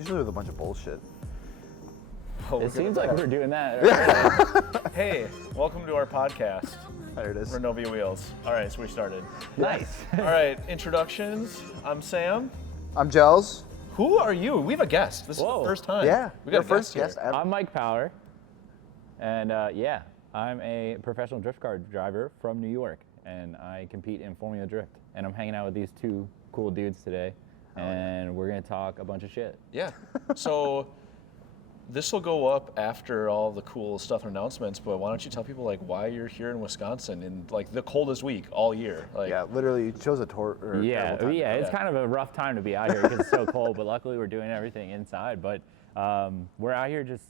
Usually with a bunch of bullshit. Oh, it seems like we're doing that. Hey, welcome to our podcast. There it is. Anovia Wheels. All right, so we started. Nice. All right, introductions. I'm Sam. I'm Gels. Who are you? We have a guest. This is Whoa. the first time. Yeah, we your got a first guest guest here. ever. I'm Mike Power, and I'm a professional drift car driver from New York, and I compete in Formula Drift. And I'm hanging out with these two cool dudes today, and we're gonna talk a bunch of shit. Yeah. So this will go up after all the cool stuff and announcements, but why don't you tell people like why you're here in Wisconsin in like the coldest week all year? Like, Yeah, literally, you chose a tour. Yeah, terrible time. it's kind of a rough time to be out here because it's so cold, but luckily we're doing everything inside. But we're out here just,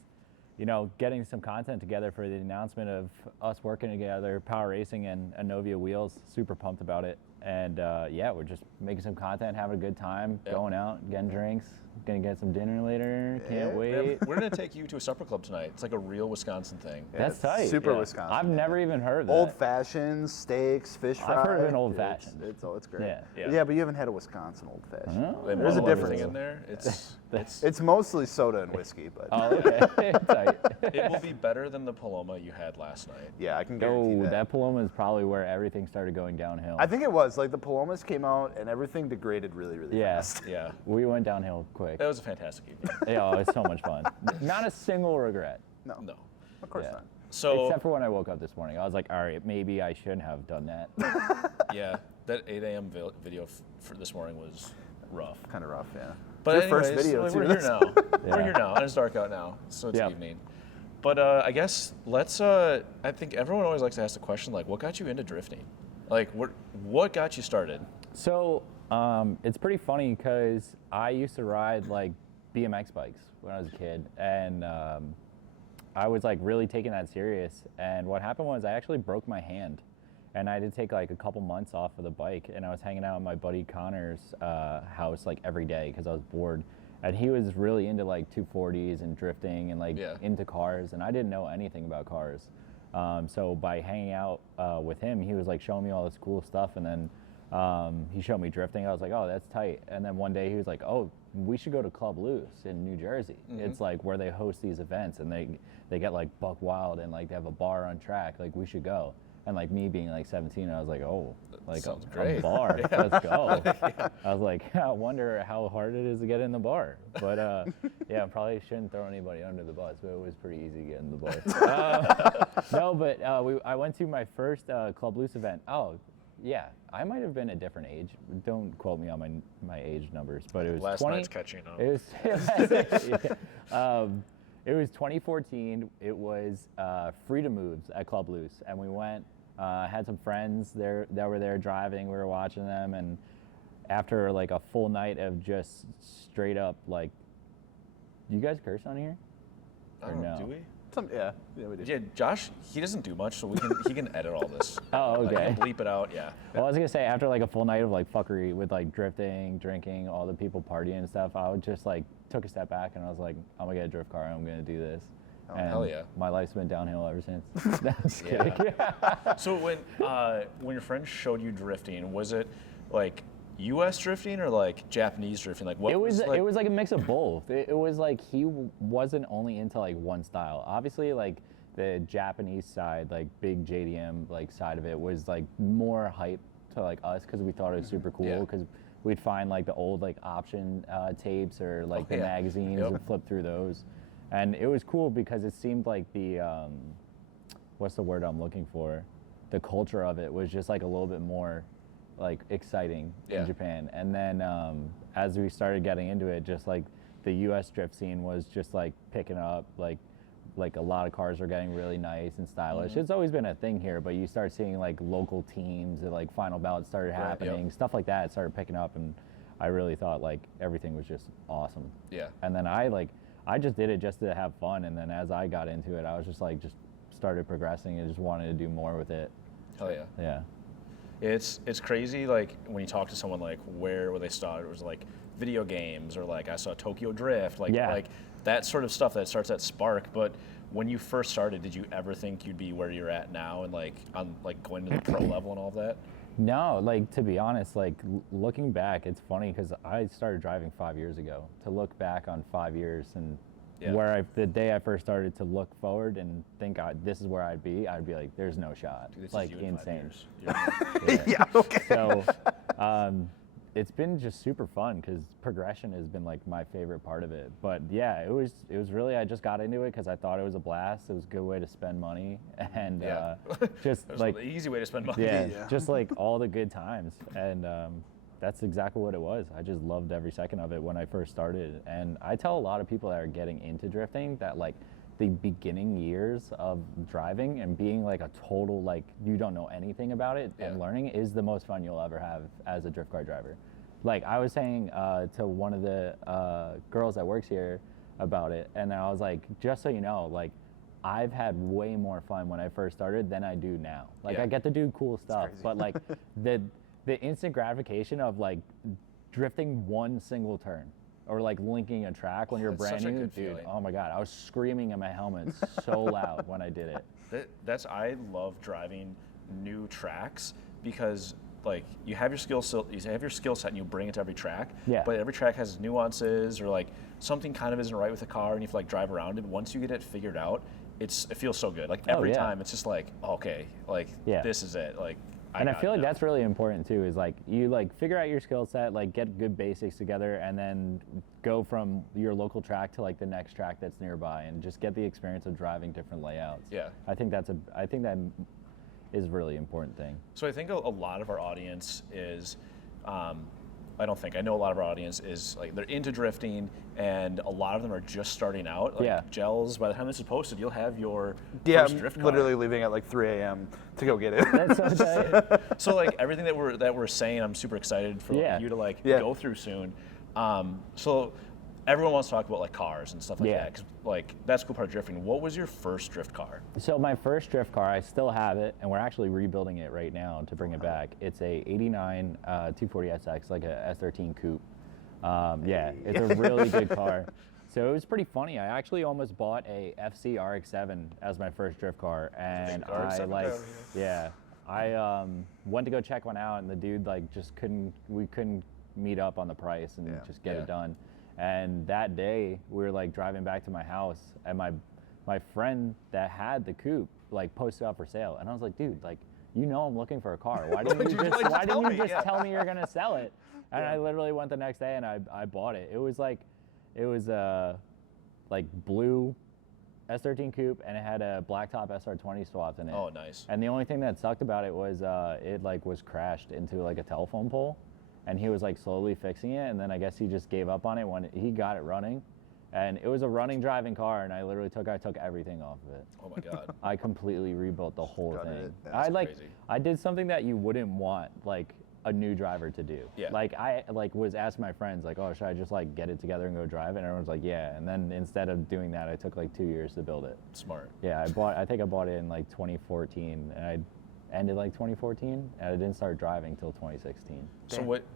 getting some content together for the announcement of us working together, Power Racing and Anovia Wheels. Super pumped about it. And we're just making some content, having a good time, going out, getting drinks, gonna get some dinner later. Can't wait. we're gonna take you to a supper club tonight. It's like a real Wisconsin thing. Yeah, That's it's tight. Super Yeah. Wisconsin. I've never even heard of that. Old fashions, steaks, fish fry. I've heard of an old Dude, it's- fashioned. It's great. Yeah. Yeah. But you haven't had a Wisconsin old fashioned. Oh. They There's a muddle difference. everything in there. It's It's mostly soda and whiskey, but Oh, okay. Tight. it will be better than the Paloma you had last night. yeah, I can guarantee Oh, that. that Paloma is probably where everything started going downhill. I think it was like the Palomas came out and everything degraded really, really fast. Yeah. We went downhill quick. That was a fantastic evening. Yeah, it's so much fun. Not a single regret. No, No. of course Yeah. not. So Except for when I woke up this morning. I was like, all right, maybe I shouldn't have done that. yeah, that 8 a.m. video for this morning was rough. Kind of rough, yeah. But Your anyways, first video like, too. we're here now. We're Yeah. here now, and it's dark out now, so it's Yeah. evening. But I guess let's. I think everyone always likes to ask the question, like, what got you into drifting? Like, what got you started? So it's pretty funny because I used to ride like BMX bikes when I was a kid, and I was like really taking that serious. And what happened was I actually broke my hand, and I had to take like a couple months off of the bike. And I was hanging out at my buddy Connor's house like every day because I was bored. And he was really into like 240s and drifting and like into cars, and I didn't know anything about cars. So by hanging out with him, he was like showing me all this cool stuff, and then he showed me drifting. I was like, oh, that's tight. And then one day he was like, oh, we should go to Club Loose in New Jersey. Mm-hmm. It's like where they host these events, and they get like buck wild, and like they have a bar on track. Like, we should go. And like me being like 17, I was like, oh, like sounds a great. bar, let's go. I was like, I wonder how hard it is to get in the bar. But yeah, probably shouldn't throw anybody under the bus, but it was pretty easy getting the bar. No, but I went to my first Club Loose event. Oh, yeah, I might have been a different age. Don't quote me on my age numbers, but it was Last 20. night's catching up. It was it was 2014. It was Freedom Moves at Club Loose, and we went. Had some friends there that were there driving. We were watching them, and after like a full night of just straight up like, you guys curse on here? I Or don't know, no? do we? Yeah, we do. Yeah, Josh, he doesn't do much, so he can edit all this. Oh, Like, okay. he'll bleep it out. Yeah. Well, I was gonna say, after like a full night of like fuckery with like drifting, drinking, all the people partying and stuff, I would just like took a step back and I was like, I'm gonna get a drift car. I'm gonna do this. Oh, and hell yeah. My life's been downhill ever since. No, I'm just Yeah. kidding. So when your friend showed you drifting, was it like U.S. drifting or like Japanese drifting? Like what It was like, it was like a mix of both. It was like he wasn't only into like one style. Obviously, like the Japanese side, like big JDM like side of it was like more hype to like us because we thought it was super cool Yeah. because we'd find like the old like option tapes or like the yeah. magazines Yep. and flip through those, and it was cool because it seemed like the what's the word I'm looking for? The culture of it was just like a little bit more like exciting Yeah. in Japan. And then as we started getting into it, just like the US drift scene was just like picking up, like a lot of cars are getting really nice and stylish. It's always been a thing here, but you start seeing like local teams and like final ballots started happening, yep. stuff like that started picking up, and I really thought like everything was just awesome. Yeah. And then I just did it just to have fun, and then as I got into it, I was just like started progressing and just wanted to do more with it. Hell yeah. Yeah. It's crazy, like when you talk to someone like where they started, it was like video games or like I saw Tokyo Drift, like that sort of stuff that starts at spark. But when you first started, did you ever think you'd be where you're at now and like on like going to the pro level and all of that? No, like to be honest, like looking back, it's funny because I started driving 5 years ago. To look back on 5 years and the day I first started to look forward and think this is where I'd be like, there's no shot. Dude, this like is you in 5 insane. years. Yeah, okay. So, it's been just super fun because progression has been like my favorite part of it. But yeah, it was really, I just got into it because I thought it was a blast. It was a good way to spend money and just like the easy way to spend money. yeah, just like all the good times. And that's exactly what it was. I just loved every second of it when I first started. And I tell a lot of people that are getting into drifting that like the beginning years of driving and being like a total, like you don't know anything about it and learning is the most fun you'll ever have as a drift car driver. Like I was saying to one of the girls that works here about it, and I was like, just so you know, like I've had way more fun when I first started than I do now. Like I get to do cool stuff, but like the instant gratification of like drifting one single turn or like linking a track when you're brand new, dude. Feeling. Oh my God, I was screaming in my helmet so loud when I did it. I love driving new tracks because like you have your skill set and you bring it to every track. Yeah. But every track has nuances or like something kind of isn't right with the car and you have to like drive around it. Once you get it figured out, it feels so good. Like every time it's just like, okay, like this is it. Like and I feel like that's really important too, is like you like figure out your skill set, like get good basics together and then go from your local track to like the next track that's nearby and just get the experience of driving different layouts. Yeah. I think that is a really important thing. So I think a lot of our audience is, I know a lot of our audience is like they're into drifting and a lot of them are just starting out. Like Gels, by the time this is posted, you'll have your first drift car. Literally leaving at like 3 a.m. to go get it. That's so tight. So like everything that we're saying, I'm super excited for you to like go through soon. So everyone wants to talk about like cars and stuff like that, 'cause like that's a cool part of drifting. What was your first drift car? So my first drift car, I still have it, and we're actually rebuilding it right now to bring it back. It's a '89 240SX, like a S13 coupe. It's a really good car. So it was pretty funny. I actually almost bought a FC RX-7 as my first drift car, and I went to go check one out, and the dude like we couldn't meet up on the price and just get it done. And that day we were like driving back to my house, and my friend that had the coupe like posted up for sale, and I was like, dude, like I'm looking for a car. Why didn't you just tell me you're gonna sell it? And I literally went the next day and I bought it. It was like blue S13 coupe, and it had a blacktop SR20 swapped in it. Oh, nice. And the only thing that sucked about it was it like was crashed into like a telephone pole, and he was like slowly fixing it, and then I guess he just gave up on it when he got it running. And it was a running driving car, and I took everything off of it. Oh my God. I completely rebuilt the whole thing. That's crazy. I did something that you wouldn't want like a new driver to do. Yeah. Like I was asking my friends like, oh, should I just like get it together and go drive it? And everyone's like, yeah. And then instead of doing that, I took like 2 years to build it. Smart. Yeah, I think I bought it in like 2014, and I ended like 2014, and I didn't start driving till 2016.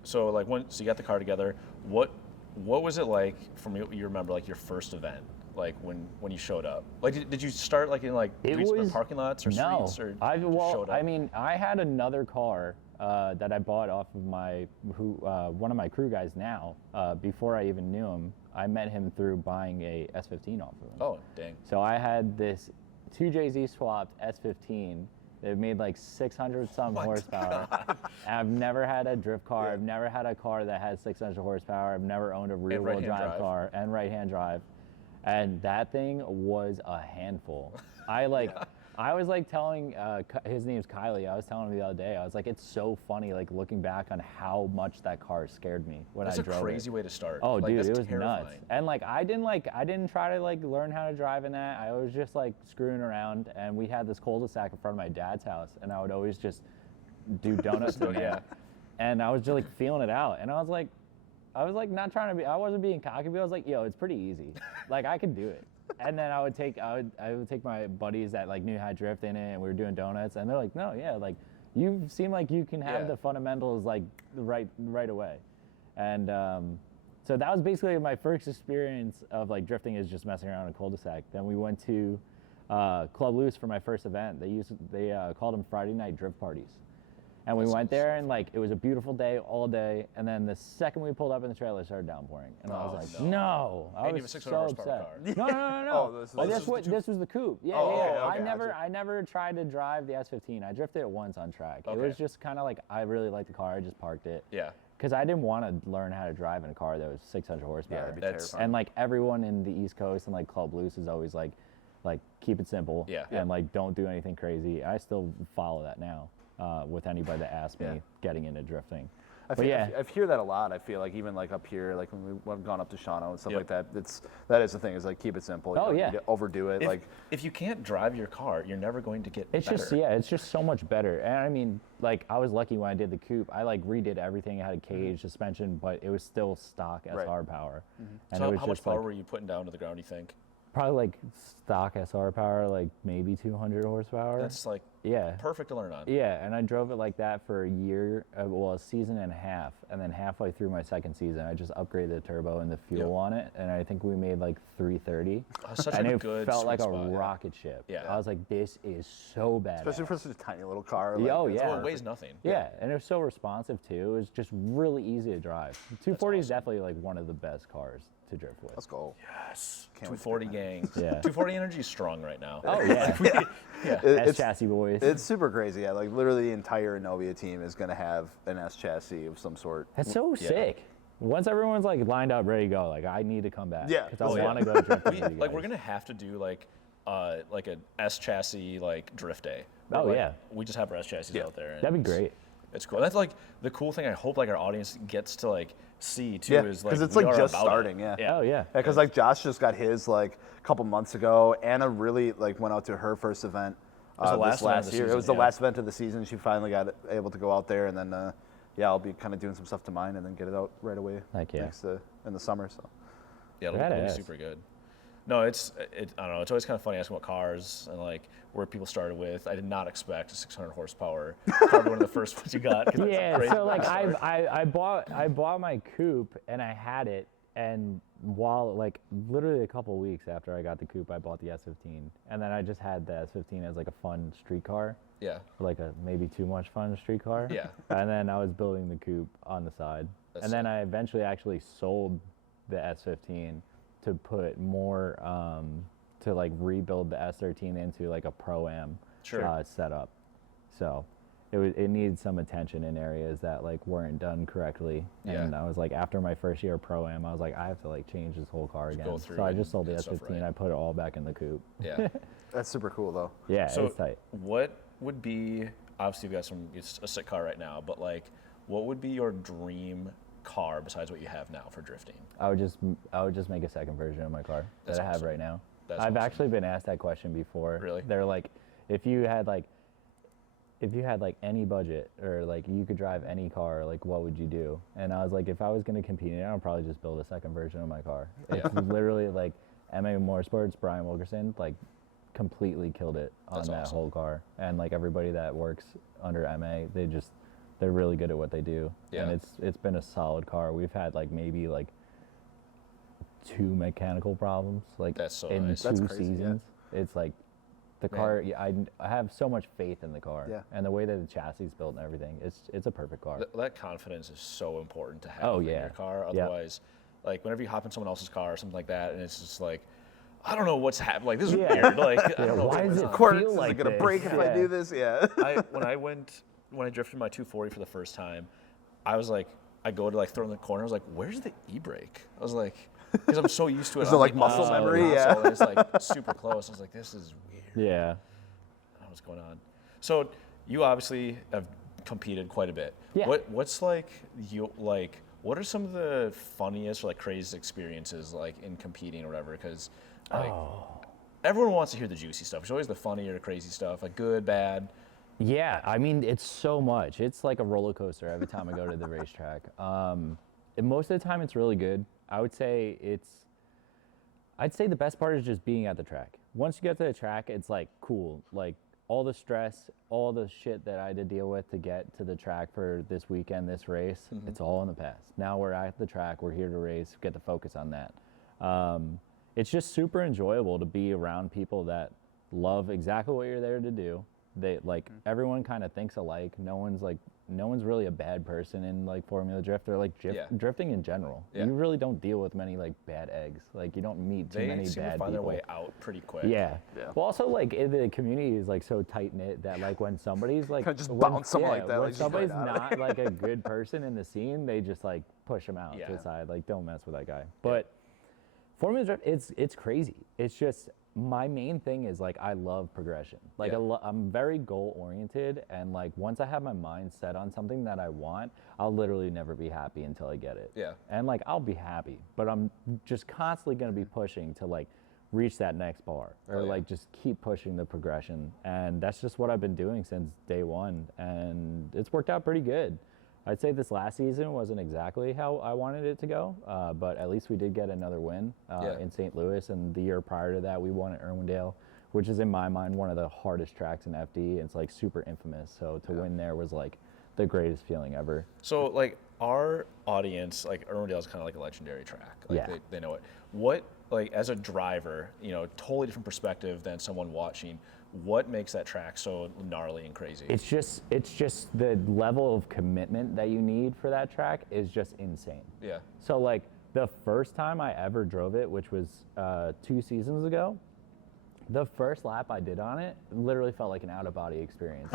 So once you got the car together, what was it like from you remember like your first event? Like when you showed up, like did you start like in like parking lots or streets or showed up? I mean, I had another car that I bought off of one of my crew guys now. Before I even knew him, I met him through buying a S15 off of him. Oh, dang! So I had this 2JZ swapped S15. It made like 600 some horsepower. And I've never had a drift car. I've never had a car that had 600 horsepower. I've never owned a rear-wheel drive car and right-hand drive. And that thing was a handful. I was like telling, his name's Kylie, I was telling him the other day, I was like, it's so funny like looking back on how much that car scared me when I drove it. That's a crazy way to start. Oh, like, dude, it was terrifying. nuts. And like I didn't try to like learn how to drive in that. I was just like screwing around, and we had this cul-de-sac in front of my dad's house, and I would always just do donuts in there. And I was just like feeling it out, and I was like not trying to be, I wasn't being cocky, but I was like, yo, it's pretty easy. Like I could do it. And then I would take my buddies that like knew how to drift in it, and we were doing donuts, and they're like, no, yeah, like you seem like you can have the fundamentals like right away. And so that was basically my first experience of like drifting, is just messing around in a cul-de-sac. Then we went to Club Loose for my first event. They called them Friday night drift parties. And we went there, and like it was a beautiful day all day. And then the second we pulled up in the trailer, it started downpouring, and I was like, no. I And you was have a 600 so horsepower upset. car. No. Oh, this is- Like, this this was the coupe. Yeah, Oh, yeah. okay, gotcha. I never tried to drive the S15. I drifted it once on track. It Okay. was just kind of like I really liked the car. I just parked it. Yeah. Because I didn't want to learn how to drive in a car that was 600 horsepower. that'd be That's- terrifying. And like everyone in the East Coast and like Club Loose is always like keep it simple. Yeah. And like don't do anything crazy. I still follow that now with anybody that asks me getting into drifting. I hear that a lot. I feel like even like up here, like when we've gone up to Shawano and stuff like that, that is the thing, is like keep it simple. Oh, You yeah. overdo it. If you can't drive your car, you're never going to get It's better. it's just so much better. And I mean, like I was lucky when I did the coupe. I like redid everything. I had a cage, suspension, but it was still stock SR power. And So it was how much just power like, were you putting down to the ground, you think? probably like stock SR power, like maybe 200 horsepower. That's like yeah. perfect to learn on. Yeah, and I drove it like that for a year, a season and a half, and then halfway through my second season, I just upgraded the turbo and the fuel on it, and I think we made like 330, Such and a it good felt like a sweet spot, yeah. rocket ship. Yeah. I was like, this is so bad. especially for such a tiny little car. Yeah, oh, it's yeah. Well, it weighs nothing. Yeah, and it was so responsive too. It was just really easy to drive. 240 is definitely like one of the best cars to drift with. Let's go. Yes. Can't wait to 240 get that. gang. Yeah. 240 energy is strong right now. Oh yeah, Yeah. S chassis boys. It's super crazy. Yeah, like literally the entire Anovia team is going to have an S chassis of some sort. That's so sick. Once everyone's like lined up, ready to go, like I need to come back. Yeah. because I Oh, yeah. want to go drifting with you Like guys. we're gonna have to do like an S chassis like drift day. Oh, Like, yeah. We just have our S chassis out there. And That'd be great. It's cool. That's like the cool thing. I hope like our audience gets to like see too. Yeah, is like because it's we like are just about it. starting. Yeah. Oh yeah. Because like Josh just got his like a couple months ago. Anna really like went out to her first event was the last this event of last the year. It season, was the yeah. last event of the season. She finally got able to go out there, and then I'll be kind of doing some stuff to mine and then get it out right away. Heck yeah. In the summer. So Yeah, it'll be Badass. super good. No, I don't know. It's always kind of funny asking about cars and like where people started with. I did not expect a 600 horsepower car to be one of the first ones you got. 'Cause that's a Yeah, crazy so like start. I bought my coupe and I had it, and while like literally a couple weeks after I got the coupe, I bought the S15, and then I just had the S15 as like a fun street car, Yeah. like a maybe too much fun street car. Yeah. And then I was building the coupe on the side, That's and then I eventually actually sold the S15 to put more to like rebuild the S13 into like a Pro-Am setup. So it needed some attention in areas that like weren't done correctly. And Yeah. I was like, after my first year of Pro-Am, I was like, I have to like change this whole car again. go through So I and just sold the get stuff S15. right. I put it all back in the coupe. Yeah. that's super cool though. Yeah, So it's tight. what would be, obviously you've got it's a sick car right now, but like what would be your dream car besides what you have now for drifting? I would just make a second version of my car That's that I have awesome. right now. That's I've awesome. actually been asked that question before. Really? They're like, if you had like any budget or like you could drive any car, like what would you do? And I was like, if I was going to compete in it, I'd probably just build a second version of my car. It's literally like MA Motorsports, Brian Wilkerson, like completely killed it on That's that awesome. whole car. And like everybody that works under MA, they're really good at what they do. Yeah. And it's been a solid car. We've had like maybe like 2 mechanical problems like That's so in nice. 2 That's crazy, yeah. seasons. It's like the Man. car. Yeah, I have so much faith in the car. Yeah. And the way that the chassis is built and everything. It's a perfect car. That confidence is so important to have Oh, in yeah. your car. Yeah. Otherwise, like whenever you hop in someone else's car or something like that, and it's just like, I don't know what's happening. Like this is Yeah. weird. Like I don't know why what's is it on. Quartz, feel is like it gonna this? break if I Yeah. do this? Yeah. When I drifted my 240 for the first time, I was like, I go to like throw in the corner. I was like, where's the e-brake? I was like, because I'm so used to it. Is I'm it like muscle oh, memory? console, Yeah. and it's like super close. I was like, this is weird. Yeah. I don't know what's going on. So you obviously have competed quite a bit. Yeah. What's like what are some of the funniest or like craziest experiences like in competing or whatever? Because like everyone wants to hear the juicy stuff. It's always the funny or crazy stuff, like good, bad. Yeah, I mean, it's so much. It's like a roller coaster every time I go to the racetrack. And most of the time, it's really good. I'd say the best part is just being at the track. Once you get to the track, it's like cool. Like all the stress, all the shit that I had to deal with to get to the track for this weekend, this race, it's all in the past. Now we're at the track, we're here to race, get to focus on that. It's just super enjoyable to be around people that love exactly what you're there to do, They like everyone kind of thinks alike. No one's really a bad person in like Formula Drift or like drifting in general. Yeah. You really don't deal with many like bad eggs. Like you don't meet too many They seem bad to find people. their way out pretty quick. Yeah. Yeah. Well, also like the community is like so tight knit that like when somebody's like Just bounce someone like that, when like, just somebody's get out of not like a good person in the scene, they just like push them out to the side. Like don't mess with that guy. But Formula Drift, it's crazy. It's just my main thing is like I love progression. Like I'm very goal oriented, and like once I have my mind set on something that I want, I'll literally never be happy until I get it. Yeah. And like I'll be happy, but I'm just constantly going to be pushing to like reach that next bar or like just keep pushing the progression, and that's just what I've been doing since day one, and it's worked out pretty good. I'd say this last season wasn't exactly how I wanted it to go, but at least we did get another win in St. Louis, and the year prior to that we won at Irwindale, which is in my mind one of the hardest tracks in FD. It's like super infamous, so to win there was like the greatest feeling ever. So like our audience, like Irwindale is kind of like a legendary track. Like they know it. What, like as a driver, you know, totally different perspective than someone watching, what makes that track so gnarly and crazy? It's just the level of commitment that you need for that track is just insane. Yeah. So like the first time I ever drove it, which was 2 seasons ago, the first lap I did on it literally felt like an out-of-body experience.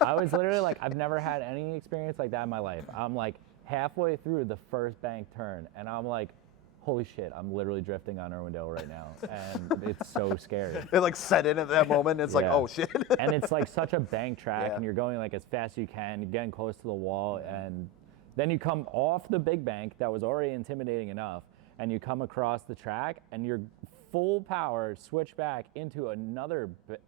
I was literally like, I've never had any experience like that in my life. I'm like halfway through the first bank turn, and I'm like, holy shit, I'm literally drifting on Irwindale right now, and it's so scary. It like set in at that moment. It's like, oh shit. And it's like such a bank track, and you're going like as fast as you can, you're getting close to the wall, and then you come off the big bank that was already intimidating enough, and you come across the track, and you're full power switch back into another what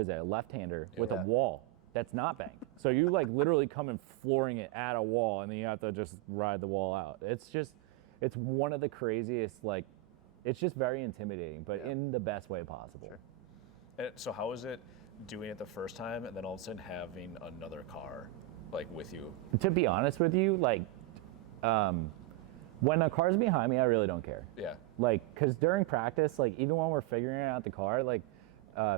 is that, a left-hander with a wall that's not banked. So you like literally come and flooring it at a wall, and then you have to just ride the wall out. It's one of the craziest, like, it's just very intimidating, but in the best way possible. Sure. And so how is it doing it the first time and then all of a sudden having another car like with you? To be honest with you, like, when a car's behind me, I really don't care. Yeah. Like, cause during practice, like even when we're figuring out the car, like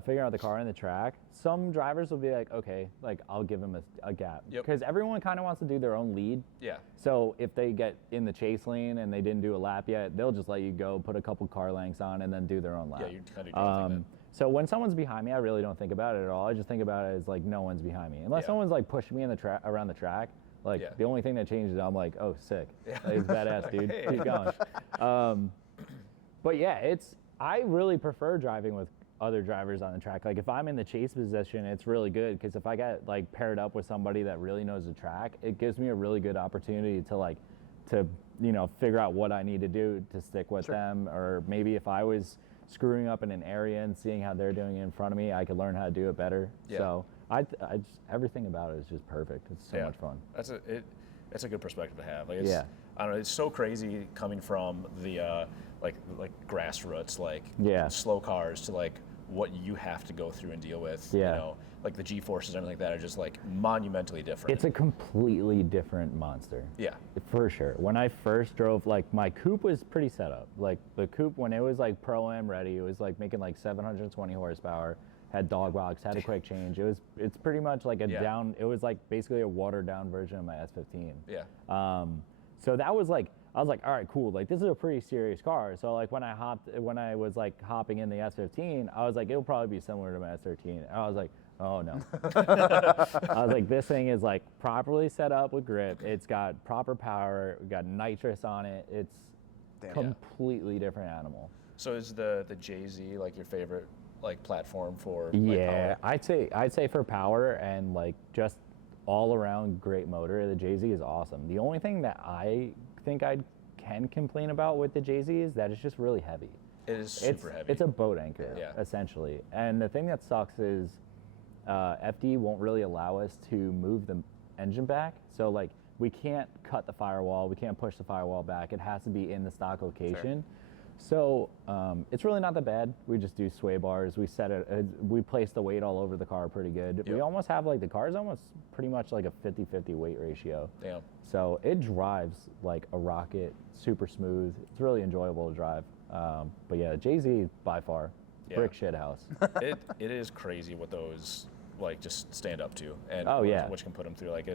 figuring out the car and the track, some drivers will be like, okay, like I'll give him a gap. Because everyone kind of wants to do their own lead. Yeah. So if they get in the chase lane and they didn't do a lap yet, they'll just let you go, put a couple car lengths on, and then do their own lap. Yeah, you kind of do your thing then. So when someone's behind me, I really don't think about it at all. I just think about it as like no one's behind me. Unless someone's like pushing me in the around the track. Like the only thing that changes, I'm like, oh, sick. Yeah. Like, it's badass, dude. Keep going. But yeah, I really prefer driving with other drivers on the track. Like if I'm in the chase position, it's really good because if I get like paired up with somebody that really knows the track, it gives me a really good opportunity to figure out what I need to do to stick with them, or maybe if I was screwing up in an area and seeing how they're doing it in front of me, I could learn how to do it better. Yeah. So I just, everything about it is just perfect. It's so much fun. That's a good perspective to have. Like I don't know. It's so crazy coming from the like grassroots, like slow cars to like what you have to go through and deal with. You know, like the G-forces and everything like that are just like monumentally different. It's a completely different monster. Yeah, for sure. When I first drove, like my coupe was pretty set up. Like the coupe when it was like Pro-Am ready, it was like making like 720 horsepower. Had dog box, had a quick change. It's pretty much like a down. It was like basically a watered down version of my S15. Yeah. So that was like, I was like, all right, cool. Like this is a pretty serious car. So like when I was like hopping in the S15, I was like, it'll probably be similar to my S13. And I was like, oh no. I was like, this thing is like properly set up with grip. It's got proper power. We got nitrous on it. It's completely different animal. So is the JZ like your favorite like platform for power? I'd say for power and like just all around great motor, the JZ is awesome. The only thing that I think I can complain about with the JZ is that it's just really heavy. It is super heavy. It's a boat anchor essentially, and the thing that sucks is FD won't really allow us to move the engine back. So like we can't cut the firewall, we can't push the firewall back. It has to be in the stock location. Sure. So it's really not that bad. We just do sway bars. We set it. We place the weight all over the car pretty good. Yep. We almost have like the car's almost pretty much like a 50-50 weight ratio. Damn. So it drives like a rocket, super smooth. It's really enjoyable to drive. But yeah, JZ by far. brick shit house. It is crazy what those like just stand up to, and which can put them through. Like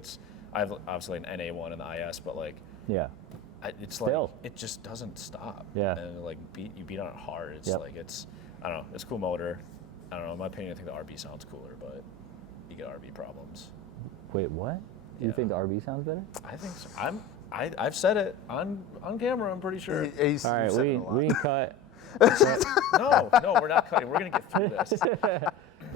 I have obviously an NA one and the IS, but like it's Still. like it just doesn't stop. Yeah. And like you beat on it hard. It's like I don't know. It's a cool motor. I don't know. In my opinion, I think the RB sounds cooler, but you get RB problems. Wait, what? You think the RB sounds better? I think so. I've said it on camera. I'm pretty sure. All right, we can cut. No, we're not cutting. We're gonna get through this.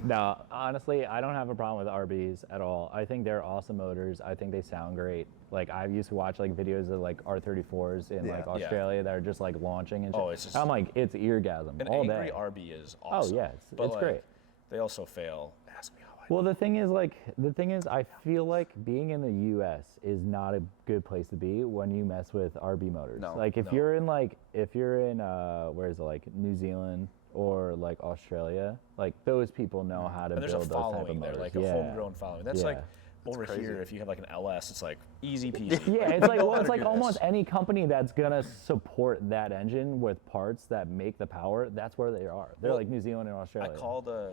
No, honestly, I don't have a problem with RBs at all. I think they're awesome motors. I think they sound great. Like I used to watch like videos of like R34s in like Australia that are just like launching and shit. Oh, it's just, I'm like, it's eargasm an all angry day. RB is awesome. Oh yeah, it's like, great. They also fail. Ask me how I. Well, the thing is, I feel like being in the U.S. is not a good place to be when you mess with RB motors. No, like if you're in where is it, like New Zealand or like Australia, like those people know how to and there's build a those type of following there, motors. like a homegrown following. That's like over crazy. here. If you have like an LS, it's like easy peasy. Yeah, it's like How to do almost this. any company that's gonna support that engine with parts that make the power. That's where they are. They're like New Zealand and Australia. I called a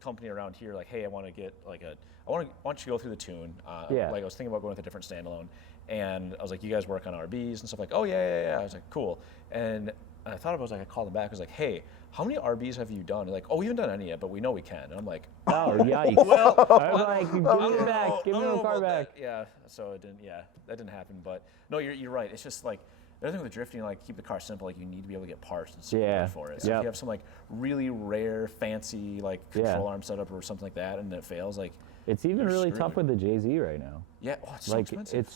company around here, like, hey, I want to get like I want you to go through the tune. Like I was thinking about going with a different standalone, and I was like, you guys work on RBs and stuff. Like, oh yeah. I was like, cool. And I thought about it, I called them back. I was like, hey, how many RBs have you done? They're like, oh, we haven't done any yet, but we know we can. And I'm like, oh yikes! well, I was like, give me it back, give me the car back. Yeah, so it didn't. Yeah, that didn't happen. But no, you're right. It's just like the other thing with drifting, like keep the car simple. Like you need to be able to get parts and support for it. So if you have some like really rare, fancy like control arm setup or something like that, and it fails, like it's even really tough with the JZ right now. Yeah, it's so like expensive.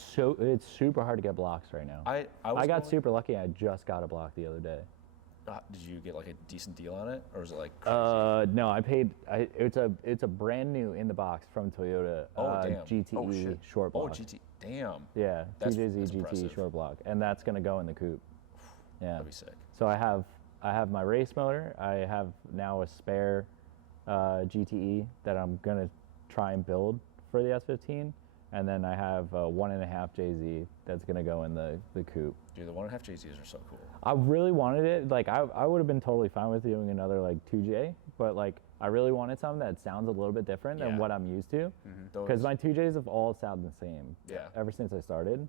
it's super hard to get blocks right now. I got super lucky. I just got a block the other day. Did you get like a decent deal on it, or is it like crazy? No, I paid. It's a brand new in the box from Toyota. Damn. GTE short block. Oh, GT. Damn. Yeah, That's TJZ GTE impressive. short block, and that's gonna go in the coupe. Yeah. That'd be sick. So I have my race motor. I have now a spare GTE that I'm gonna try and build for the S15, and then I have a 1.5 JZ that's gonna go in the coupe. Dude, the 1.5 JZs are so cool. I really wanted it. Like I would have been totally fine with doing another like 2J, but like I really wanted something that sounds a little bit different than what I'm used to. Because my 2Js have all sounded the same. Yeah. Ever since I started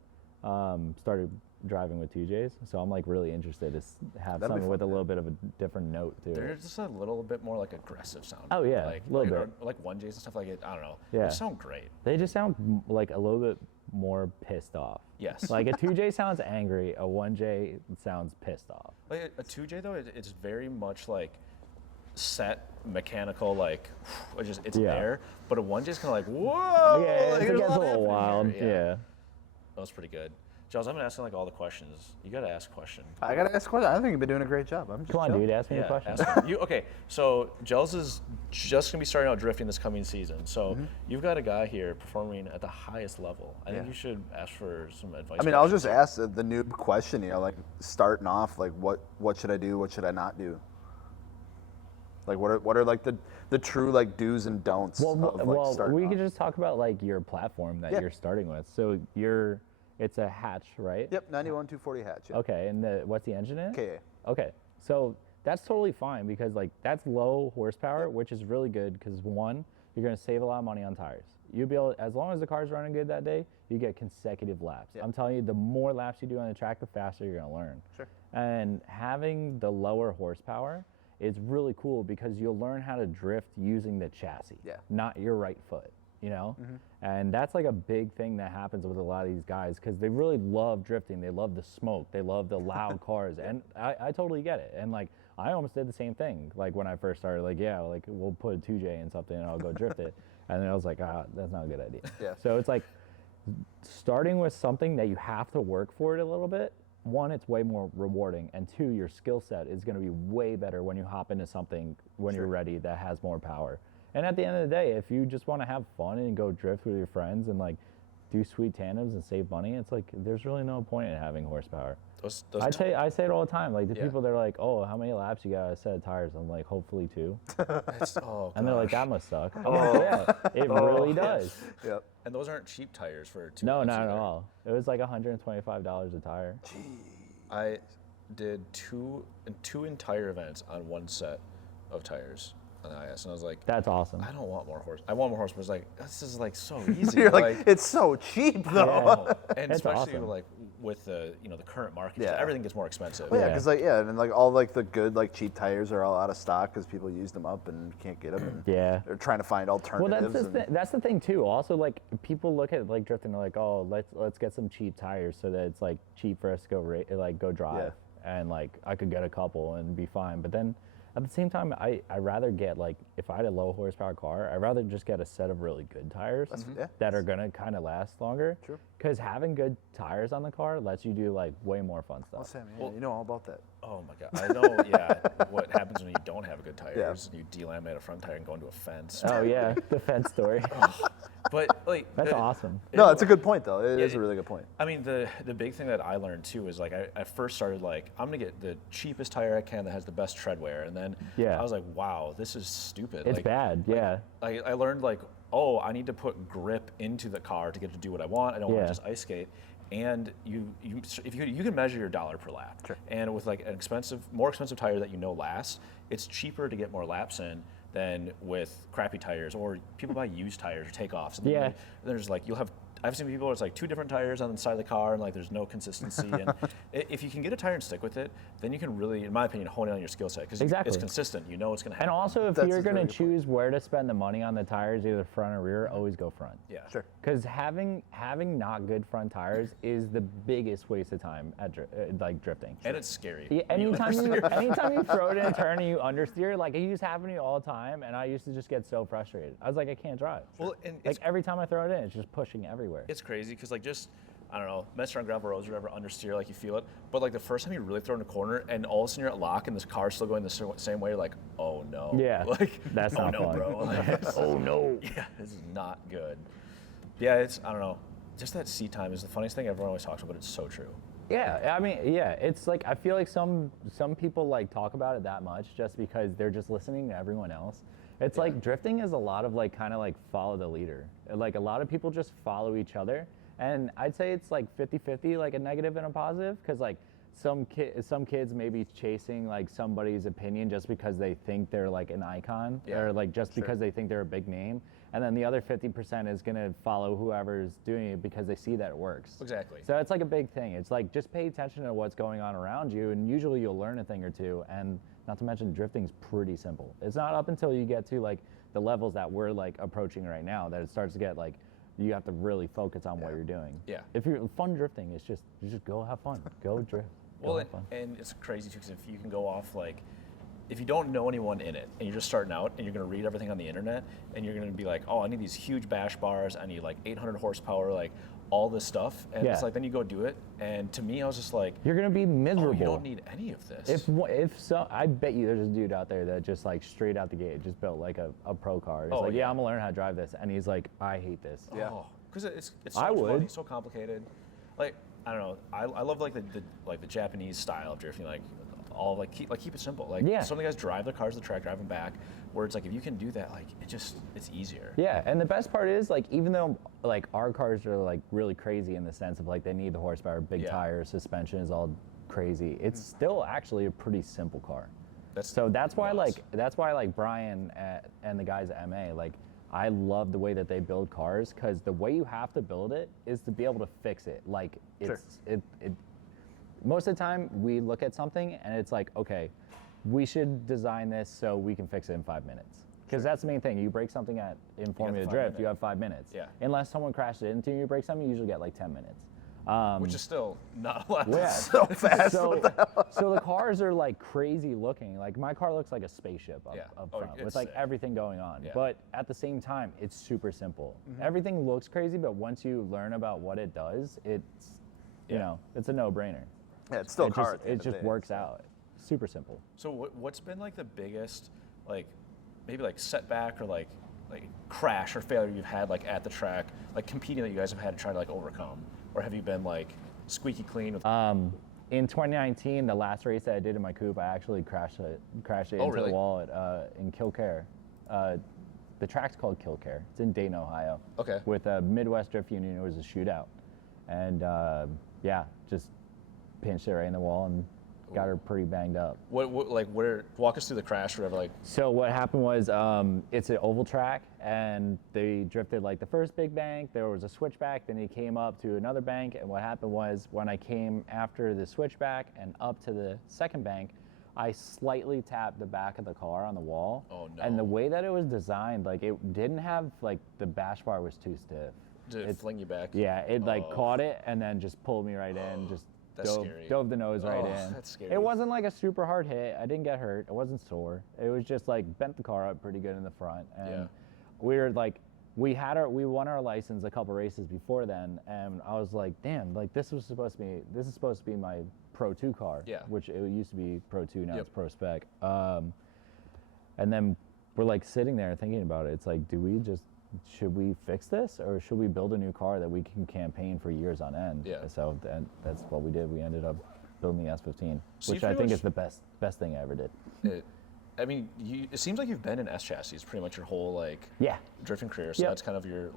driving with 2Js, so I'm like really interested to have something with a little bit of a different note to They're it. just a little bit more like aggressive sound. Oh, yeah, like, a little bit. Or like 1Js and stuff like it. I don't know. Yeah. They sound great. They just sound like a little bit more pissed off. Yes. Like a 2J sounds angry, a 1J sounds pissed off. Like a 2J though, it's very much like set mechanical, like it's there. But a 1J is kind of like whoa. Yeah, like, it there's a gets a lot little happening wild. here. Yeah. That was pretty good. Giles, I've been asking like all the questions. You gotta ask a question. I gotta ask a question. I think you've been doing a great job. I'm just Come on, chilling. dude, ask me a Yeah, question. ask him. Okay, so Giles is just gonna be starting out drifting this coming season. So you've got a guy here performing at the highest level. I think you should ask for some advice. I mean, I'll just ask the noob question, like starting off, like what should I do? What should I not do? Like what are like the true like do's and don'ts of like starting we off? could just talk about like your platform that you're starting with. So it's a hatch, right? Yep, 91 240 hatch. Yeah. Okay, and what's the engine in it? KA. Okay, so that's totally fine because like that's low horsepower, which is really good because one, you're gonna save a lot of money on tires. You'll be able, as long as the car's running good that day, you get consecutive laps. Yep. I'm telling you, the more laps you do on the track, the faster you're gonna learn. Sure. And having the lower horsepower is really cool because you'll learn how to drift using the chassis, not your right foot. And that's like a big thing that happens with a lot of these guys because they really love drifting. They love the smoke. They love the loud cars. And I totally get it. And like, I almost did the same thing. Like when I first started, like, we'll put a 2J in something and I'll go drift it. And then I was like, that's not a good idea. Yeah. So it's like starting with something that you have to work for it a little bit. One, it's way more rewarding. And two, your skill set is going to be way better when you hop into something when you're ready that has more power. And at the end of the day, if you just want to have fun and go drift with your friends and like do sweet tandems and save money, it's like there's really no point in having horsepower. I say it all the time. Like the people, they're like, "Oh, how many laps you got a set of tires?" I'm like, "Hopefully 2." And they're like, "That must suck." I'm like, yeah, it really does. Yep. And those aren't cheap tires for 2 No, months not either. at all. It was like $125 a tire. I did two entire events on one set of tires on the IS, and I was like, That's awesome. I don't want more horse. I want more horsepower. It's like, this is like so easy. You're like, it's so cheap though. And That's especially awesome. like with the the current market, Yeah. everything gets more expensive. Well, yeah, because and like all like the good like cheap tires are all out of stock because people used them up and can't get them. And Yeah. they're trying to find Well, alternatives. that's the thing too. Also, like people look at like drifting, they're like, oh, let's get some cheap tires so that it's like cheap for us to go drive, and like I could get a couple and be fine. But then at the same time, I rather get like if I had a low horsepower car, I'd rather just get a set of really good tires that are gonna kind of last longer. True. Because having good tires on the car lets you do like way more fun stuff. Well, Sam, you know all about that. Oh my god, I know. Yeah, what happens when you don't have good tires? You delaminate a front tire and go into a fence. Oh yeah, the fence story. But like That's awesome. No, it's a good point though. It is a really good point. I mean, the big thing that I learned too is like I first started like I'm gonna get the cheapest tire I can that has the best tread wear, and then I was like, wow, this is stupid. It's like, bad. Yeah. I learned like, oh, I need to put grip into the car to get to do what I want. I don't want to just ice skate. And if you can measure your dollar per lap, and with like an more expensive tire that lasts, it's cheaper to get more laps in than with crappy tires, or people buy used tires or takeoffs. And there's like I've seen people where it's like 2 different tires on the side of the car and like there's no consistency. And if you can get a tire and stick with it, then you can really, in my opinion, hone in on your skill set because it's consistent. You know it's going to happen. And also, if you're going to choose where to spend the money on the tires, either front or rear, always go front. Yeah, sure. Because having not good front tires is the biggest waste of time at drifting. And it's scary. Yeah, anytime you throw it in a turn and you understeer, like it used to happen to me all the time, and I used to just get so frustrated. I was like, I can't drive. Well, and like every time I throw it in, it's just pushing everywhere. It's crazy because like just I don't know, mess around gravel roads or whatever, understeer like you feel it. But like the first time you really throw in a corner and all of a sudden you're at lock and this car's still going the same way, you're like, oh no. Yeah. Like that's not fun. Bro. Like, oh no. Yeah, this is not good. Yeah, I don't know. Just that seat time is the funniest thing everyone always talks about. It's so true. Yeah, I mean, it's like I feel like some people like talk about it that much just because they're just listening to everyone else. It's like drifting is a lot of like kind of like follow the leader. Like a lot of people just follow each other. And I'd say it's like 50-50, like a negative and a positive, because like some kids may be chasing like somebody's opinion just because they think they're like an icon, or like just because they think they're a big name, and then the other 50% is gonna follow whoever's doing it because they see that it works. Exactly. So it's like a big thing. It's like just pay attention to what's going on around you, and usually you'll learn a thing or two. And not to mention, drifting's pretty simple. It's not up until you get to like the levels that we're like approaching right now that it starts to get like. You have to really focus on what you're doing. Yeah. If you're fun drifting, it's just you just go have fun, go drift. Well, and it's crazy too because if you can go off like, if you don't know anyone in it and you're just starting out and you're going to read everything on the internet and you're going to be like, oh, I need these huge bash bars, I need like 800 horsepower, like all this stuff, and it's like then you go do it, and to me I was just like, you're gonna be miserable. Oh, you don't need any of this. If so, I bet you there's a dude out there that just like straight out the gate just built like a pro car. He's like, yeah, I'm gonna learn how to drive this, and he's like, I hate this. Yeah. Because it's so much fun. It's so complicated. Like I don't know. I love like the Japanese style of drifting. Like all keep it simple. Like some of the guys drive their cars to the track, drive them back. Where it's like if you can do that, like it's easier. Yeah, and the best part is like even though like our cars are like really crazy in the sense of like they need the horsepower, big tires, suspension is all crazy. It's still actually a pretty simple car. That's why like Brian and the guys at MA like. I love the way that they build cars because the way you have to build it is to be able to fix it. Like most of the time we look at something and it's like, okay, we should design this so we can fix it in 5 minutes. Because that's the main thing. You break something in Formula Drift, you have 5 minutes. Yeah. Unless someone crashes it into you, you break something, you usually get like 10 minutes. Which is still not a lot. Yeah. So fast. So the cars are like crazy looking. Like my car looks like a spaceship up front with like everything going on. Yeah. But at the same time, it's super simple. Everything looks crazy, but once you learn about what it does, it's you know, it's a no-brainer. Yeah, it's still a car. It just works out. Super simple. So what's been like the biggest like maybe like setback or like crash or failure you've had like at the track, like competing that you guys have had to try to like overcome? Or have you been like squeaky clean? In 2019, the last race that I did in my coupe, I actually crashed it into the wall in Kilcare. The track's called Kilcare. It's in Dayton, Ohio. Okay. With a Midwest Drift Union, it was a shootout, and just pinched it right in the wall and got her pretty banged up. Walk us through the crash or whatever, like. So what happened was, it's an oval track, and they drifted like the first big bank, there was a switchback, then he came up to another bank, and what happened was, when I came after the switchback and up to the second bank, I slightly tapped the back of the car on the wall. Oh no. And the way that it was designed, like it didn't have, like the bash bar was too stiff. Did it fling you back? Yeah, it like caught it and then just pulled me right in, just dove the nose right in. That's scary. It wasn't like a super hard hit. I didn't get hurt. It wasn't sore. It was just like bent the car up pretty good in the front. And we were like, we won our license a couple races before then, and I was like, damn, like this is supposed to be my Pro 2 car, which it used to be Pro 2, now it's Pro Spec. And then we're like sitting there thinking about it. It's like, should we fix this, or should we build a new car that we can campaign for years on end? Yeah. So that's what we did. We ended up building the S15, which I think is the best thing I ever did. It seems like you've been in S chassis pretty much your whole drifting career. So that's kind of your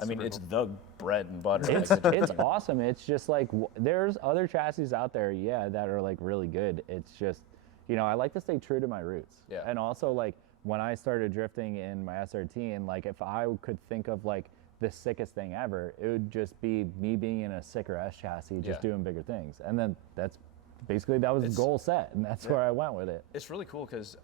it's the bread and butter. It's awesome. It's just like there's other chassis out there, that are like really good. It's just, I like to stay true to my roots. Yeah. And also like when I started drifting in my SRT, and like if I could think of like the sickest thing ever, it would just be me being in a sicker S chassis, just doing bigger things. And then that's basically, that was the goal set, and that's where I went with it. It's really cool because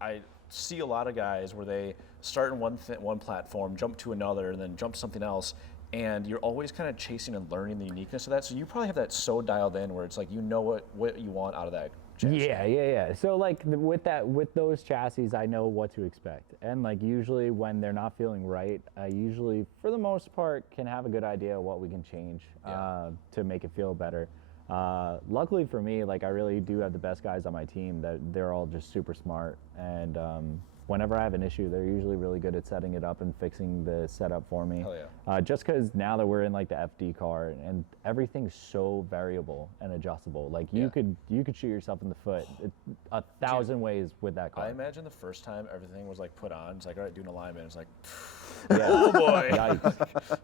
I see a lot of guys where they start in one platform, jump to another, and then jump to something else, and you're always kind of chasing and learning the uniqueness of that. So you probably have that so dialed in where it's like what you want out of that chassis. Yeah. So like with those chassis, I know what to expect, and like usually when they're not feeling right, I usually for the most part can have a good idea of what we can change to make it feel better. Luckily for me, like I really do have the best guys on my team that they're all just super smart, and whenever I have an issue, they're usually really good at setting it up and fixing the setup for me. Hell yeah. Just because now that we're in like the FD car and everything's so variable and adjustable, like you could shoot yourself in the foot 1,000 ways with that car. I imagine the first time everything was like put on, it's like, all right, doing alignment, it's like, yeah. Oh boy. Yikes.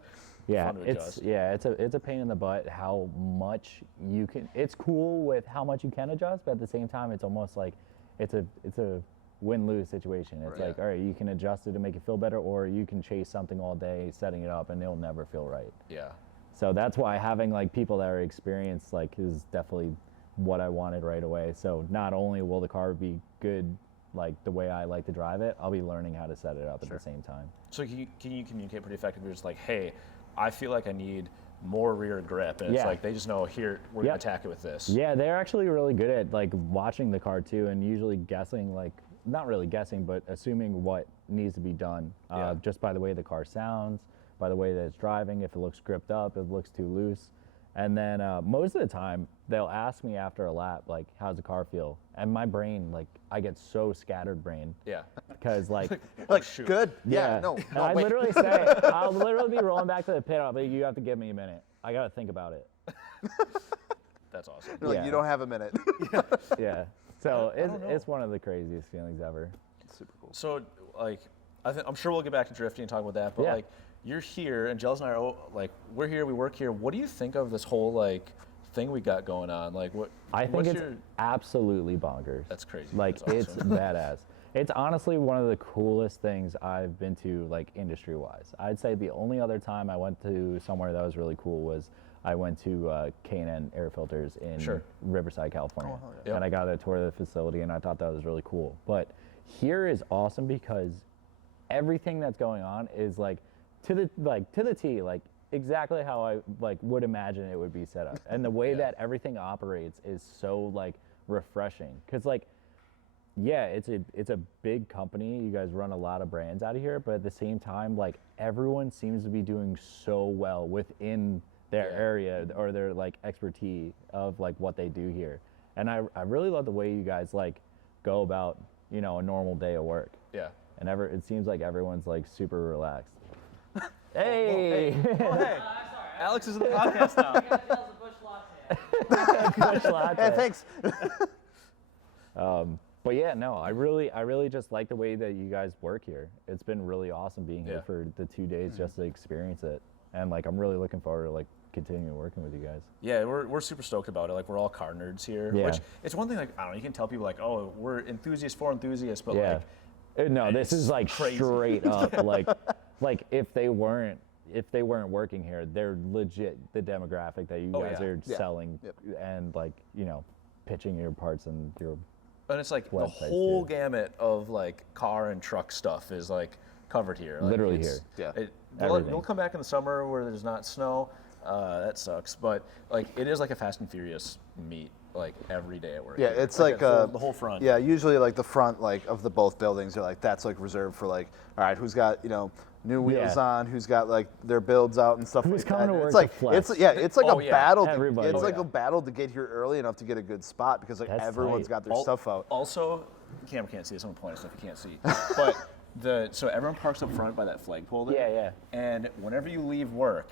Yeah, Fun to adjust. it's a pain in the butt how much you can. It's cool with how much you can adjust, but at the same time, it's almost like it's a win-lose situation. It's like, all right, you can adjust it to make it feel better, or you can chase something all day, setting it up, and it'll never feel right. Yeah. So that's why having like people that are experienced like is definitely what I wanted right away. So not only will the car be good like the way I like to drive it, I'll be learning how to set it up at the same time. So can you communicate pretty effectively? Just like, hey, I feel like I need more rear grip, and it's like they just know, here, we're gonna attack it with this. Yeah, they're actually really good at like watching the car too, and usually guessing, like not really guessing, but assuming what needs to be done just by the way the car sounds, by the way that it's driving, if it looks gripped up, if it looks too loose. And then most of the time, they'll ask me after a lap, like, how's the car feel? And my brain, like, I get so scattered brain. Yeah. Because, like, good. Yeah. No, and I literally say, I'll literally be rolling back to the pit. I'll be like, you have to give me a minute. I got to think about it. That's awesome. You're like, you don't have a minute. Yeah. So it's one of the craziest feelings ever. It's super cool. So, like, I'm sure we'll get back to drifting and talk about that, but, like, you're here, and Jels and I are, like, we're here, we work here. What do you think of this whole, like, thing we got going on? Like, what? I think it's absolutely bonkers. That's crazy. Like, That's awesome. it's badass. It's honestly one of the coolest things I've been to, like, industry-wise. I'd say the only other time I went to somewhere that was really cool was I went to K&N Air Filters in Riverside, California. Oh, hell yeah. And I got a tour of the facility, and I thought that was really cool. But here is awesome because everything that's going on is, like, to the T, like exactly how I like would imagine it would be set up, and the way that everything operates is so like refreshing. Cause like, it's a big company. You guys run a lot of brands out of here, but at the same time, like everyone seems to be doing so well within their area or their like expertise of like what they do here. And I really love the way you guys like go about a normal day of work. Yeah. And it seems like everyone's like super relaxed. Hey! Oh, hey! Alex is in the podcast now. Bush latte. Hey, thanks. But yeah, no, I really just like the way that you guys work here. It's been really awesome being here for the 2 days just to experience it. And like, I'm really looking forward to like continue working with you guys. Yeah, we're super stoked about it. Like, we're all car nerds here. Yeah. Which, it's one thing, like, I don't know, you can tell people, like, oh, we're enthusiasts for enthusiasts, but, Yeah. No, this is like crazy. straight up like if they weren't working here, they're legit the demographic that you guys are selling and like, pitching your parts and your And it's like the websites whole too. gamut of like car and truck stuff is like covered here. Like, Literally it's- here. Yeah. Everything. It'll come back in the summer where there's not snow. That sucks. But like it is like a Fast and Furious meet like every day at work. Yeah, here. it's like the whole front. Yeah, usually like the front like of the both buildings are like that's like reserved for like, all right, who's got new wheels Yeah. on, who's got like their builds out and stuff Who's like coming that. to work It's like to flex. it's like Oh, a yeah. battle. Everybody. It's Oh, like yeah. a battle to get here early enough to get a good spot because like That's everyone's tight. got their stuff out. Also, the camera can't see it. Someone point at stuff you can't see. But so everyone parks up front by that flagpole there. Yeah. And whenever you leave work,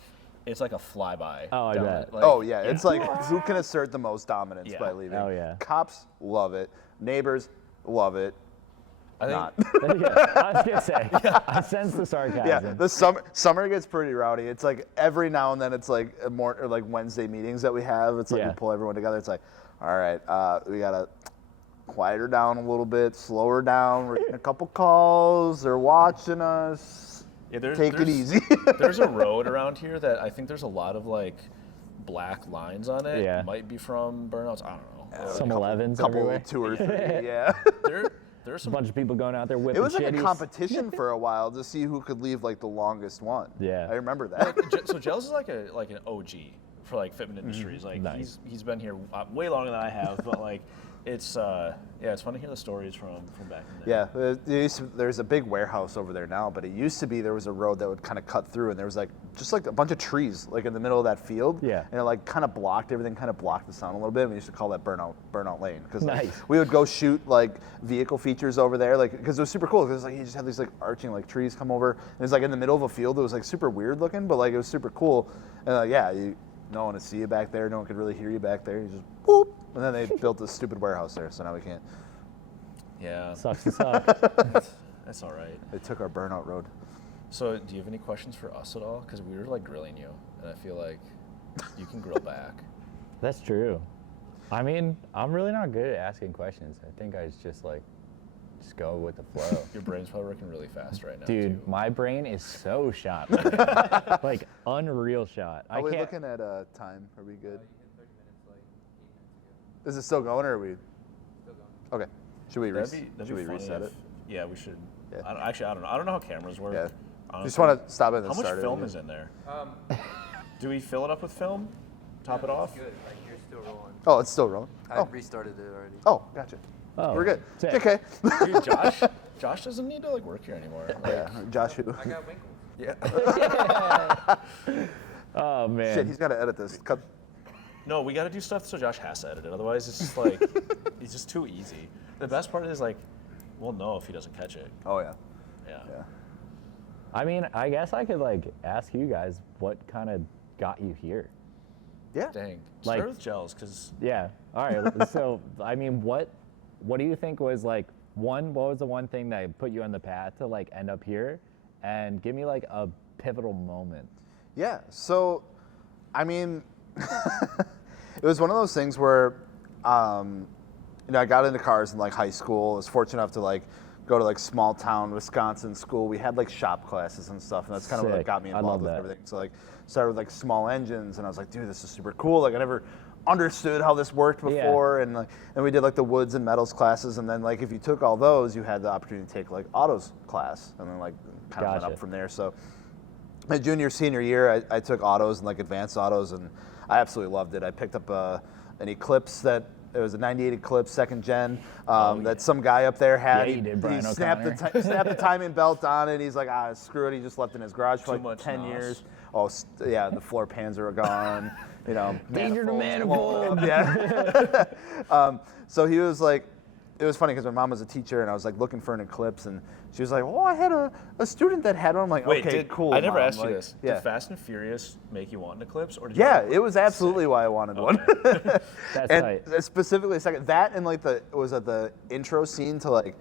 it's like a flyby. Oh, I down bet. it. Like, Oh yeah, it's like who can assert the most dominance Yeah. by leaving. Oh, yeah. Cops love it. Neighbors love it. I think, Not. Yeah, I was gonna say, I sense the sarcasm. Yeah, the summer gets pretty rowdy. It's like every now and then it's like or like Wednesday meetings that we have. It's like Yeah. we pull everyone together. It's like, all right, we gotta quiet her down a little bit, slow her down. We're getting a couple calls. They're watching us. Yeah, Take it easy. There's a road around here that I think there's a lot of like black lines on it. Yeah. Might be from burnouts. I don't know. Some 11s couple, everywhere. 2 or 3. Yeah. There's A some. bunch of people going out there It whipping was like a shitties. competition for a while to see who could leave like the longest one. Yeah. I remember that. So Gels is like an OG for like fitment industries. Like Nice. he's been here way longer than I have, but like it's it's fun to hear the stories from back in the day. Yeah, there's a big warehouse over there now, but it used to be there was a road that would kind of cut through, and there was like just like a bunch of trees like in the middle of that field. Yeah. And it like kind of blocked everything, kind of blocked the sound a little bit. And we used to call that burnout lane because Nice. we would go shoot like vehicle features over there, like because it was super cool because like you just had these like arching like trees come over, and it's like in the middle of a field. It was like super weird looking, but like it was super cool. And no one would see you back there. No one could really hear you back there. You just whoop. And then they built this stupid warehouse there, so now we can't. Yeah, Sucks to suck. that's all right. They took our burnout road. So do you have any questions for us at all? Because we were like grilling you, and I feel like you can grill back. That's true. I mean, I'm really not good at asking questions. I think I just go with the flow. Your brain's probably working really fast right now. Dude, too. my brain is so shot. Man. Like unreal shot. Are we looking at time? Are we good? Is it still going, or are we? Still going. Okay. Should we, That'd should be we funny reset if- it? Yeah, we should. Yeah. I don't know. I don't know how cameras work. Yeah. Honestly. Just want to stop it and How much start film it. is in there? Um, Do we fill it up with film? Top it off? Good. Like you're still rolling. Oh, it's still rolling. I Oh, restarted it already. oh, gotcha. Oh, We're good. sick. Okay. Dude, Josh doesn't need to like work here anymore. Like, Yeah, Josh. I got winkles. yeah. Oh man. Shit, he's got to edit this. Cut. No, we got to do stuff so Josh has to edit it. Otherwise, it's just like it's just too easy. The best part is like, we'll know if he doesn't catch it. Oh yeah. Yeah. Yeah. I mean, I guess I could like ask you guys what kind of got you here. Yeah. Dang. Like- Start with Gels, because Yeah. All right. So, I mean, what do you think was like what was the one thing that put you on the path to like end up here? And give me like a pivotal moment. Yeah. So, I mean, it was one of those things where, I got into cars in like high school. I was fortunate enough to like go to like small town Wisconsin school. We had like shop classes and stuff, and that's kind of what Sick. got me I involved love with that. everything. So like started with like small engines, and I was like, dude, this is super cool. Like I never understood how this worked before, and we did like the woods and metals classes, and then like if you took all those, you had the opportunity to take like autos class, and then like kind of went Gotcha. up from there. So my senior year, I took autos and like advanced autos, and I absolutely loved it. I picked up an Eclipse that. It was a 98 Eclipse, second gen, that some guy up there had. Yeah, you did, Brian snapped snapped the timing belt on it. He's like, screw it. He just left it in his garage for Too like much 10 nos. years. Oh, yeah, the floor pans are gone. Danger to manifolds. manifold. Yeah. So he was like, it was funny because my mom was a teacher, and I was like looking for an Eclipse, and she was like, "Oh, I had a student that had one." I'm like, wait, "Okay, cool." I never Mom." asked you Like, this. Yeah. Did Fast and Furious make you want an Eclipse, or did you Yeah, want it was absolutely why I wanted one. That's and tight. specifically, second that and like it was at the intro scene to like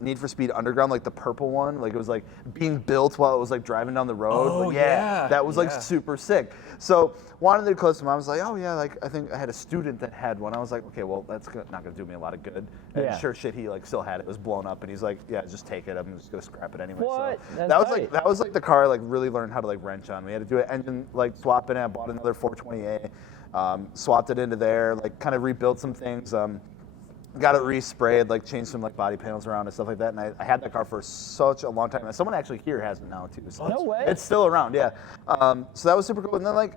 Need for Speed Underground, like the purple one, like it was like being built while it was like driving down the road. Oh, But yeah, that was like yeah. super sick. So wanted to close to mom. I was like, oh yeah, like I think I had a student that had one. I was like, okay, well that's not gonna do me a lot of good. And Yeah. sure shit, he like still had it. It was blown up, and he's like, yeah, just take it. I'm just gonna scrap it anyway. What? So That's that was tight. like the car I like really learned how to like wrench on. We had to do an engine like swap in it. I bought another 420A, swapped it into there, like kind of rebuilt some things. Got it resprayed, like changed some like body panels around and stuff like that. And I had that car for such a long time. And someone actually here has it now too. So No way. It's still around, yeah. So that was super cool. And then like,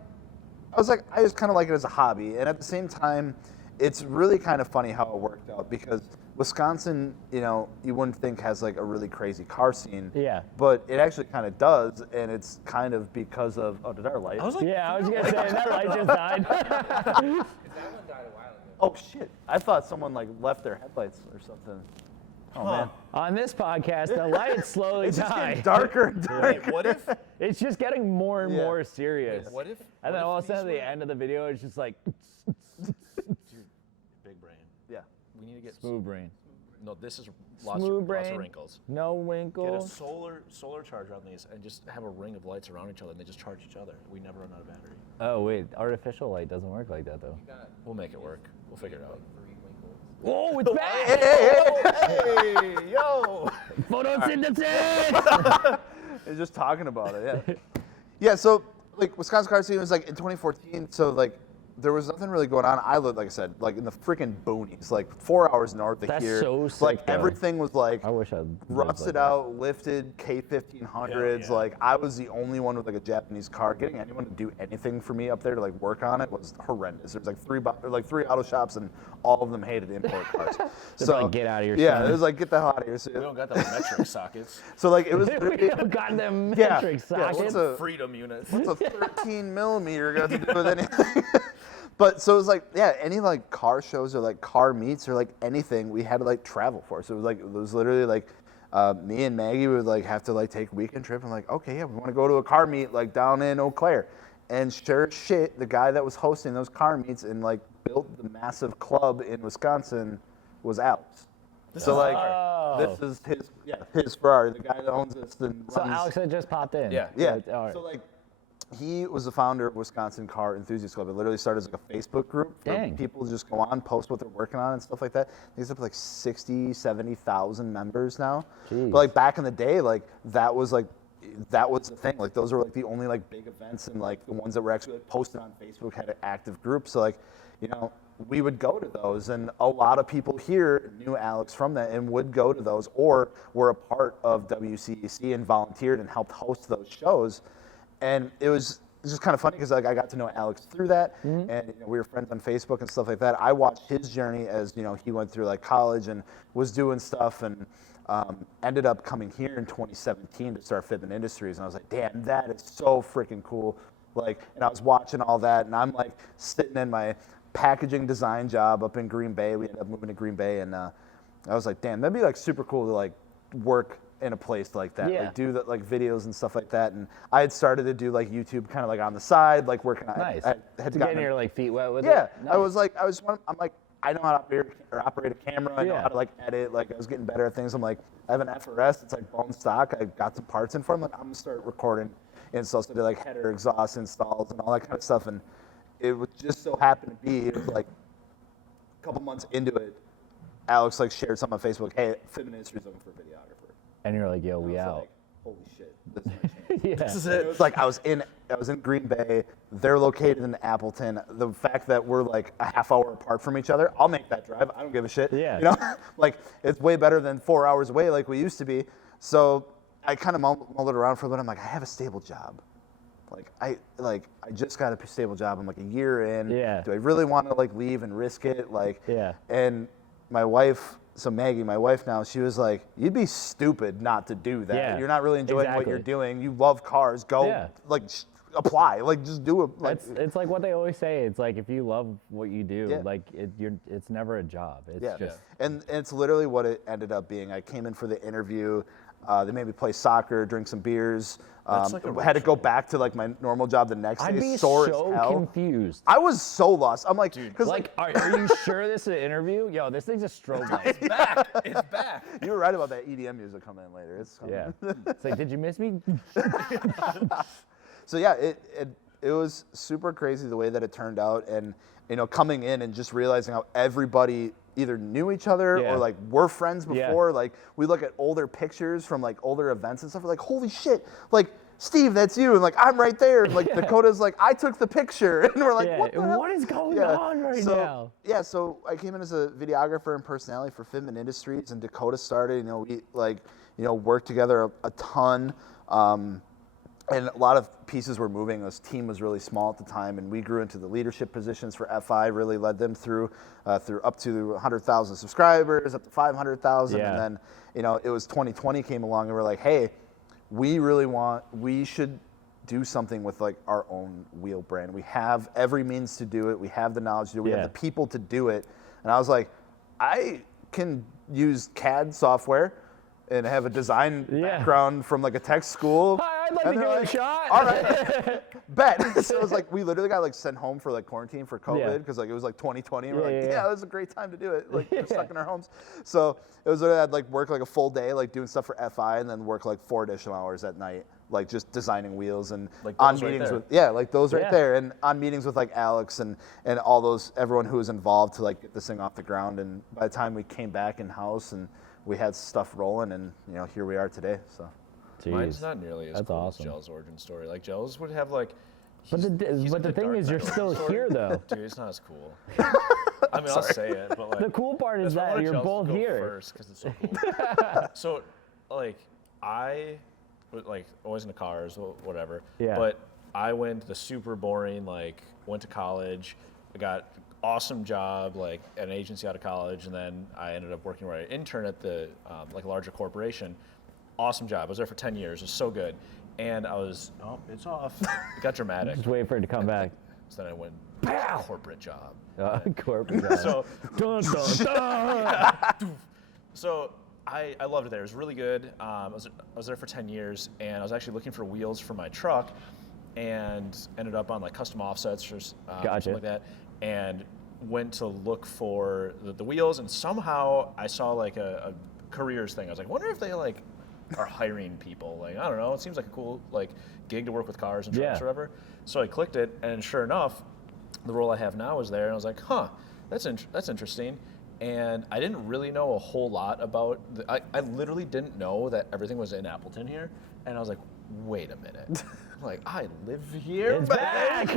I was like, I just kind of like it as a hobby. And at the same time, it's really kind of funny how it worked out because Wisconsin, you know, you wouldn't think has like a really crazy car scene. Yeah. But it actually kind of does. And it's kind of because of, oh, did our light? I was like, Yeah, I was gonna say that light just died. That one died a while ago. Oh shit. I thought someone like left their headlights or something. Oh man. On this podcast, the lights slowly It's just die. getting darker and darker. Wait, what if? It's just getting more and Yeah. more serious. What if? And then what all if of a sudden, at these the were- end of the video, it's just like Big brain. Yeah. We need to get smooth brain, No, this is lots smooth of brain, wrinkles. no Get a winkles. solar charger on these and just have a ring of lights around each other and they just charge each other. We never run out of battery. Oh wait, artificial light doesn't work like that though. You got We'll make it work. We'll figure it out. like 3 winkles. Whoa, it's back! Hey, yo! Photosynthesis! It's just talking about it, yeah. Yeah, so like Wisconsin car scene was like in 2014, so like there was nothing really going on. I lived, like I said, like in the freaking boonies, like 4 hours north of That's here. so sick, like though. everything was like I wish I lived rusted like that. out, lifted K1500s. Yeah. Like I was the only one with like a Japanese car. Getting anyone to do anything for me up there to like work on it was horrendous. There was like three auto shops and all of them hated import cars. They're like, "Get out of here, Yeah, son." it was like get the hell out of here. We don't got the metric sockets. So like it was. We don't got them Yeah, metric yeah, sockets. what's a- Freedom unit. What's a 13 millimeter got to do with anything? But so it was like, yeah, any like car shows or like car meets or like anything we had to like travel for. So it was literally like me and Maggie would like have to like take a weekend trip and like, okay, yeah, we want to go to a car meet like down in Eau Claire. And sure as shit, the guy that was hosting those car meets and like built the massive club in Wisconsin was Alex. So like, this is his Ferrari, the guy that owns this. And So runs- Alex had just popped in. Yeah. yeah. All right. So like, he was the founder of Wisconsin Car Enthusiast Club. It literally started as like a Facebook group for Dang. people to just go on, post what they're working on and stuff like that. He's up to like 60, 70,000 members now. Jeez. But like back in the day, like that was the thing. Like those were like the only like big events and like the ones that were actually like, posted on Facebook had an active group. So like, you know, we would go to those, and a lot of people here knew Alex from that and would go to those or were a part of WCEC and volunteered and helped host those shows. And it was just kind of funny because like I got to know Alex through that, and you know, we were friends on Facebook and stuff like that. I watched his journey as you know he went through like college and was doing stuff, and ended up coming here in 2017 to start Fitment Industries. And I was like, damn, that is so freaking cool. Like, and I was watching all that, and I'm like sitting in my packaging design job up in Green Bay. We ended up moving to Green Bay, and I was like, damn, that'd be like super cool to like work in a place like that, Yeah. like do that, like videos and stuff like that. And I had started to do like YouTube kind of like on the side, like working on. Nice. I had To gotten getting your like feet wet with yeah, it. I was like, I'm like, I know how to operate a camera. I know Yeah. how to like edit. Like I was getting better at things. I'm like, I have an FRS. It's like bone stock. I got some parts in for it. I'm like, I'm gonna start recording installs. So I did like header exhaust installs and all that kind of stuff. And it would just so happen to be, it was like a couple months into it, Alex like shared something on Facebook. Hey, Fitment Industries looking for a videographer. And you're like, yo, we I was out. like, holy shit, this is my chance. Yeah. This is It it. was like I was in Green Bay. They're located in Appleton. The fact that we're like a half hour apart from each other, I'll make that drive. I don't give a shit. Yeah. You know, like it's way better than 4 hours away like we used to be. So I kind of mulled it around for a bit. I'm like, I have a stable job. I just got a stable job. I'm like a year in. Yeah. Do I really want to like leave and risk it? Like. Yeah. And my wife. So Maggie, my wife now, she was like, "You'd be stupid not to do that. Yeah, You're not really enjoying what exactly. you're doing. You love cars. Go Yeah. like apply. Like, just do it. Like, It's like what they always say. It's like if you love what you do, Yeah. like it's never a job. It's yeah. just And it's literally what it ended up being. I came in for the interview. They made me play soccer, drink some beers. That's like a Had to go ritual. back to like my normal job the next I'd day. be Sore so as hell. confused. I was so lost. I'm like, because Like, are you sure this is an interview? Yo, this thing's a strobe light. It's back. It's back. you were right about that EDM music coming in later. It's coming. Yeah. It's like, did you miss me? So yeah, it was super crazy the way that it turned out, and coming in and just realizing how everybody either knew each other Yeah. or like were friends Yeah. before. Like we look at older pictures from like older events and stuff. We're like, holy shit! Like Steve, that's you, and like I'm right there. And like Dakota's like, I took the picture, and we're like, Yeah, what the hell? what is going Yeah. on right so, now? Yeah, so I came in as a videographer and personality for Fitment Industries, and Dakota started. We worked together a ton. And a lot of pieces were moving. This team was really small at the time, and we grew into the leadership positions for FI. Really led them through up to 100,000 subscribers, up to 500,000, Yeah. and then it was 2020 came along, and we're like, hey, we should do something with like our own wheel brand. We have every means to do it. We have the knowledge to do it. We Yeah. have the people to do it. And I was like, I can use CAD software and have a design background from like a tech school. Hi, I'd like And to they're give it a like, shot. All right, bet. So it was like we literally got like sent home for like quarantine for Yeah. COVID because like it was like 2020. And we're like, Yeah. yeah, it was a great time to do it. Like we're stuck in our homes. So it was literally I'd like work like a full day like doing stuff for FI and then work like 4 additional hours at night like just designing wheels and Like on those right meetings there. with like those right Yeah. there and on meetings with like Alex and all those everyone who was involved to like get this thing off the ground. And by the time we came back in house and we had stuff rolling and here we are today. So Mine's Jeez. not nearly as That's cool awesome. as Gels' origin story. Like Gels would have like. But he's the like thing dark is, you're knight still origin story. here though. Dude, it's not as cool. I mean, I'll say it, but like. The cool part is that's why I that wanted you're Gels to both go here. First, because it's so cool. So, like, I was like always into cars, whatever. Yeah. But I went the super boring, like, went to college. I got awesome job, like, at an agency out of college, and then I ended up working where I interned at the like a larger corporation. Awesome job. I was there for 10 years. It was so good. And I was, oh, it's off. It got dramatic. Just wait for it to come back. So then I went corporate job. Corporate guy. So Dun, dun, dun. So I loved it there. It was really good. I was there for 10 years, and I was actually looking for wheels for my truck, and ended up on like custom offsets or something like that, and went to look for the wheels, and somehow I saw like a careers thing. I was like, wonder if they like are hiring people. Like, I don't know. It seems like a cool like gig to work with cars and trucks or whatever. So I clicked it, and sure enough, the role I have now is there, and I was like, huh, that's interesting. And I didn't really know a whole lot about, I literally didn't know that everything was in Appleton here. And I was like, wait a minute. Like, I live here? It's back.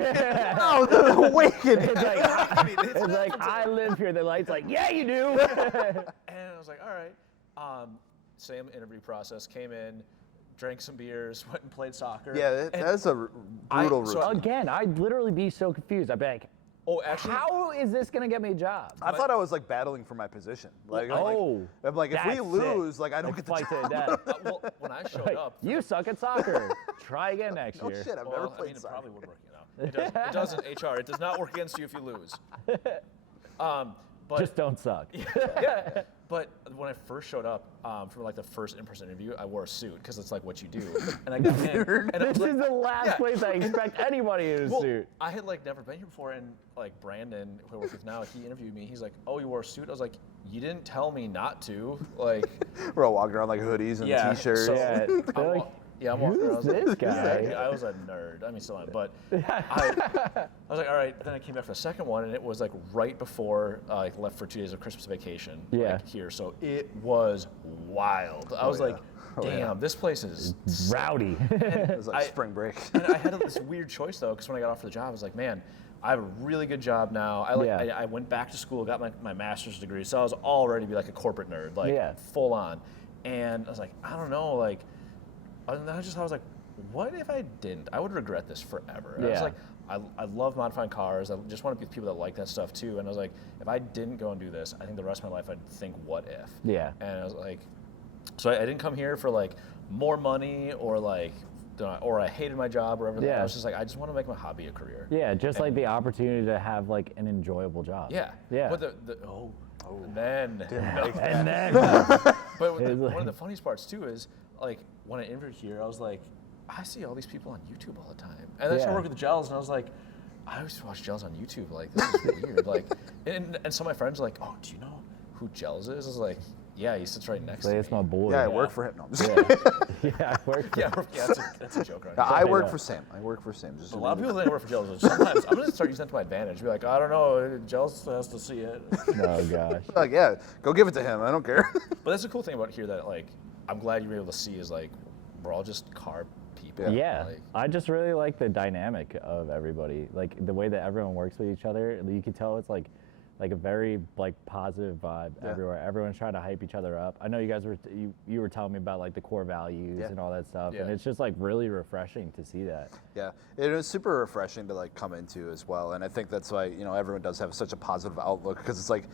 oh, the awakening. It's like I live here. The light's like, yeah, you do. And I was like, all right. Same interview process, came in, drank some beers, went and played soccer. Yeah, that's a brutal routine. Again, I'd literally be so confused. I'd be like, Oh, actually, how is this gonna get me a job? I thought I was like battling for my position. Like, Oh, I'm like, if we that's lose, it. like I don't get the fight to job. the death. well, when I showed Like, up, you suck at soccer. Try again next No year. shit, I've well, never I played mean, it soccer. probably would work, It does in HR. It does not work against you if you lose. But Just don't suck. yeah. But when I first showed up for like the first in-person interview, I wore a suit because it's like what you do. And I got in, and I This was is like, the last place I expect anybody in a well, suit. I had like never been here before, and like Brandon, who I work with now, he interviewed me. He's like, "Oh, you wore a suit?" I was like, "You didn't tell me not to." Like, We're all walking around like hoodies and yeah, t-shirts. so- Yeah, I'm they're like, wa- yeah, I'm walking around. I was like, this guy? I was a nerd. I mean, still am, but I was like, all right. Then I came back for the second one, and it was like right before I left for 2 days of Christmas vacation. Yeah. Like, here, so it was wild. I was yeah. like, damn, this place is. Rowdy. It was like I- spring break. And I had this weird choice though, because when I got offered the job, I was like, man, I have a really good job now. I went back to school, got my master's degree, so I was all ready to be like a corporate nerd, like full on. And I was like, I don't know, like. And then I was like, what if I didn't? I would regret this forever. And I was like, I love modifying cars. I just want to be with people that like that stuff too. And I was like, if I didn't go and do this, I think the rest of my life I'd think, what if? Yeah. And I was like, so I didn't come here for like more money or like or I hated my job or everything. Yeah. I was just like, I just want to make my hobby a career. Yeah, just like the opportunity to have like an enjoyable job. Yeah. Yeah. But and then. And then. But one of the funniest parts too is like when I interviewed here, I was like, I see all these people on YouTube all the time, and then I started working with the gels, and I was like, I always watch gels on YouTube. Like this is weird. Like, and some of my friends are like, oh, do you know who Gels is? I was like, yeah, he sits right next to me. It's my boy. Yeah, I work for him. No, I'm just kidding. Yeah, I work for That's a joke, right? I work for Sam. I work for Sam. Just A lot of people think I work for Gels. Sometimes I'm gonna start using that to my advantage. Be like, I don't know, Gels has to see it. Oh gosh. like, yeah, go give it to him. I don't care. But that's the cool thing about here that like I'm glad you were able to see is like we're all just car people. Yeah, Like, I just really like the dynamic of everybody, like the way that everyone works with each other. You can tell it's like a very like positive vibe everywhere. Everyone's trying to hype each other up. I know you guys were you were telling me about like the core values and all that stuff, and it's just like really refreshing to see that. Yeah, it was super refreshing to like come into as well, and I think that's why everyone does have such a positive outlook because it's like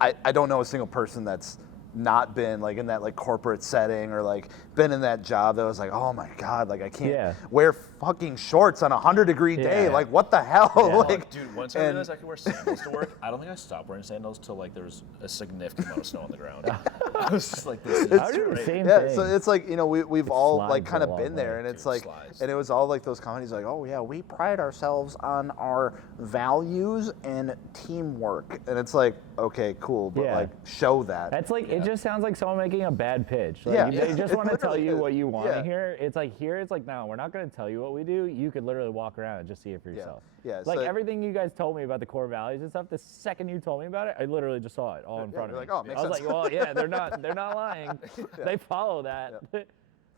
I don't know a single person that's not been like in that like corporate setting or like been in that job that was like, oh my god, like I can't wear fucking shorts on a 100-degree day. Like what the hell? Like, dude, once I realized I could wear sandals to work, I don't think I stopped wearing sandals till like there was a significant amount of snow on the ground. I was just like, this is I do the great. same yeah, thing. so it's like we've all like slides kind a of long been there, way. and it's Dude, like, slides. and it was all like those companies like, oh yeah, we pride ourselves on our values and teamwork, and it's like, okay, cool, but like show that. That's like it just sounds like someone making a bad pitch. Like, they just want to tell you what you want to hear. It's like here, it's like no, we're not going to tell you what we do. You could literally walk around and just see it for yourself. Yeah, Like so everything you guys told me about the core values and stuff. The second you told me about it, I literally just saw it all in front of me. like, oh, makes I was sense. like, well, yeah, they're not lying. They follow that.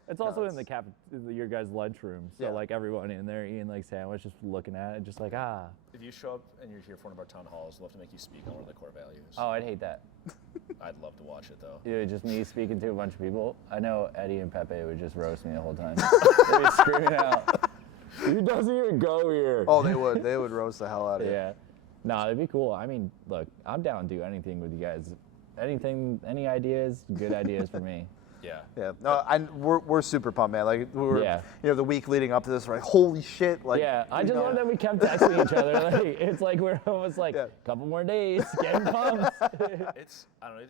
It's also in the your guys' lunchroom, so like everyone in there eating like sandwich, just looking at it, just like If you show up and you're here for one of our town halls, we'll have to make you speak on one of the core values. Oh, I'd hate that. I'd love to watch it though. Dude, just me speaking to a bunch of people. I know Eddie and Pepe would just roast me the whole time. They'd be screaming out, "He doesn't even go here." Oh, they would roast the hell out of you. Yeah. No, it'd be cool. I mean, look, I'm down to do anything with you guys. Any ideas? Good ideas for me. Yeah. Yeah. No, we're super pumped, man. Like we were, the week leading up to this, we're like, holy shit! Like, yeah, I just love that we kept texting each other. Like, it's like we're almost like a couple more days, getting pumped. It's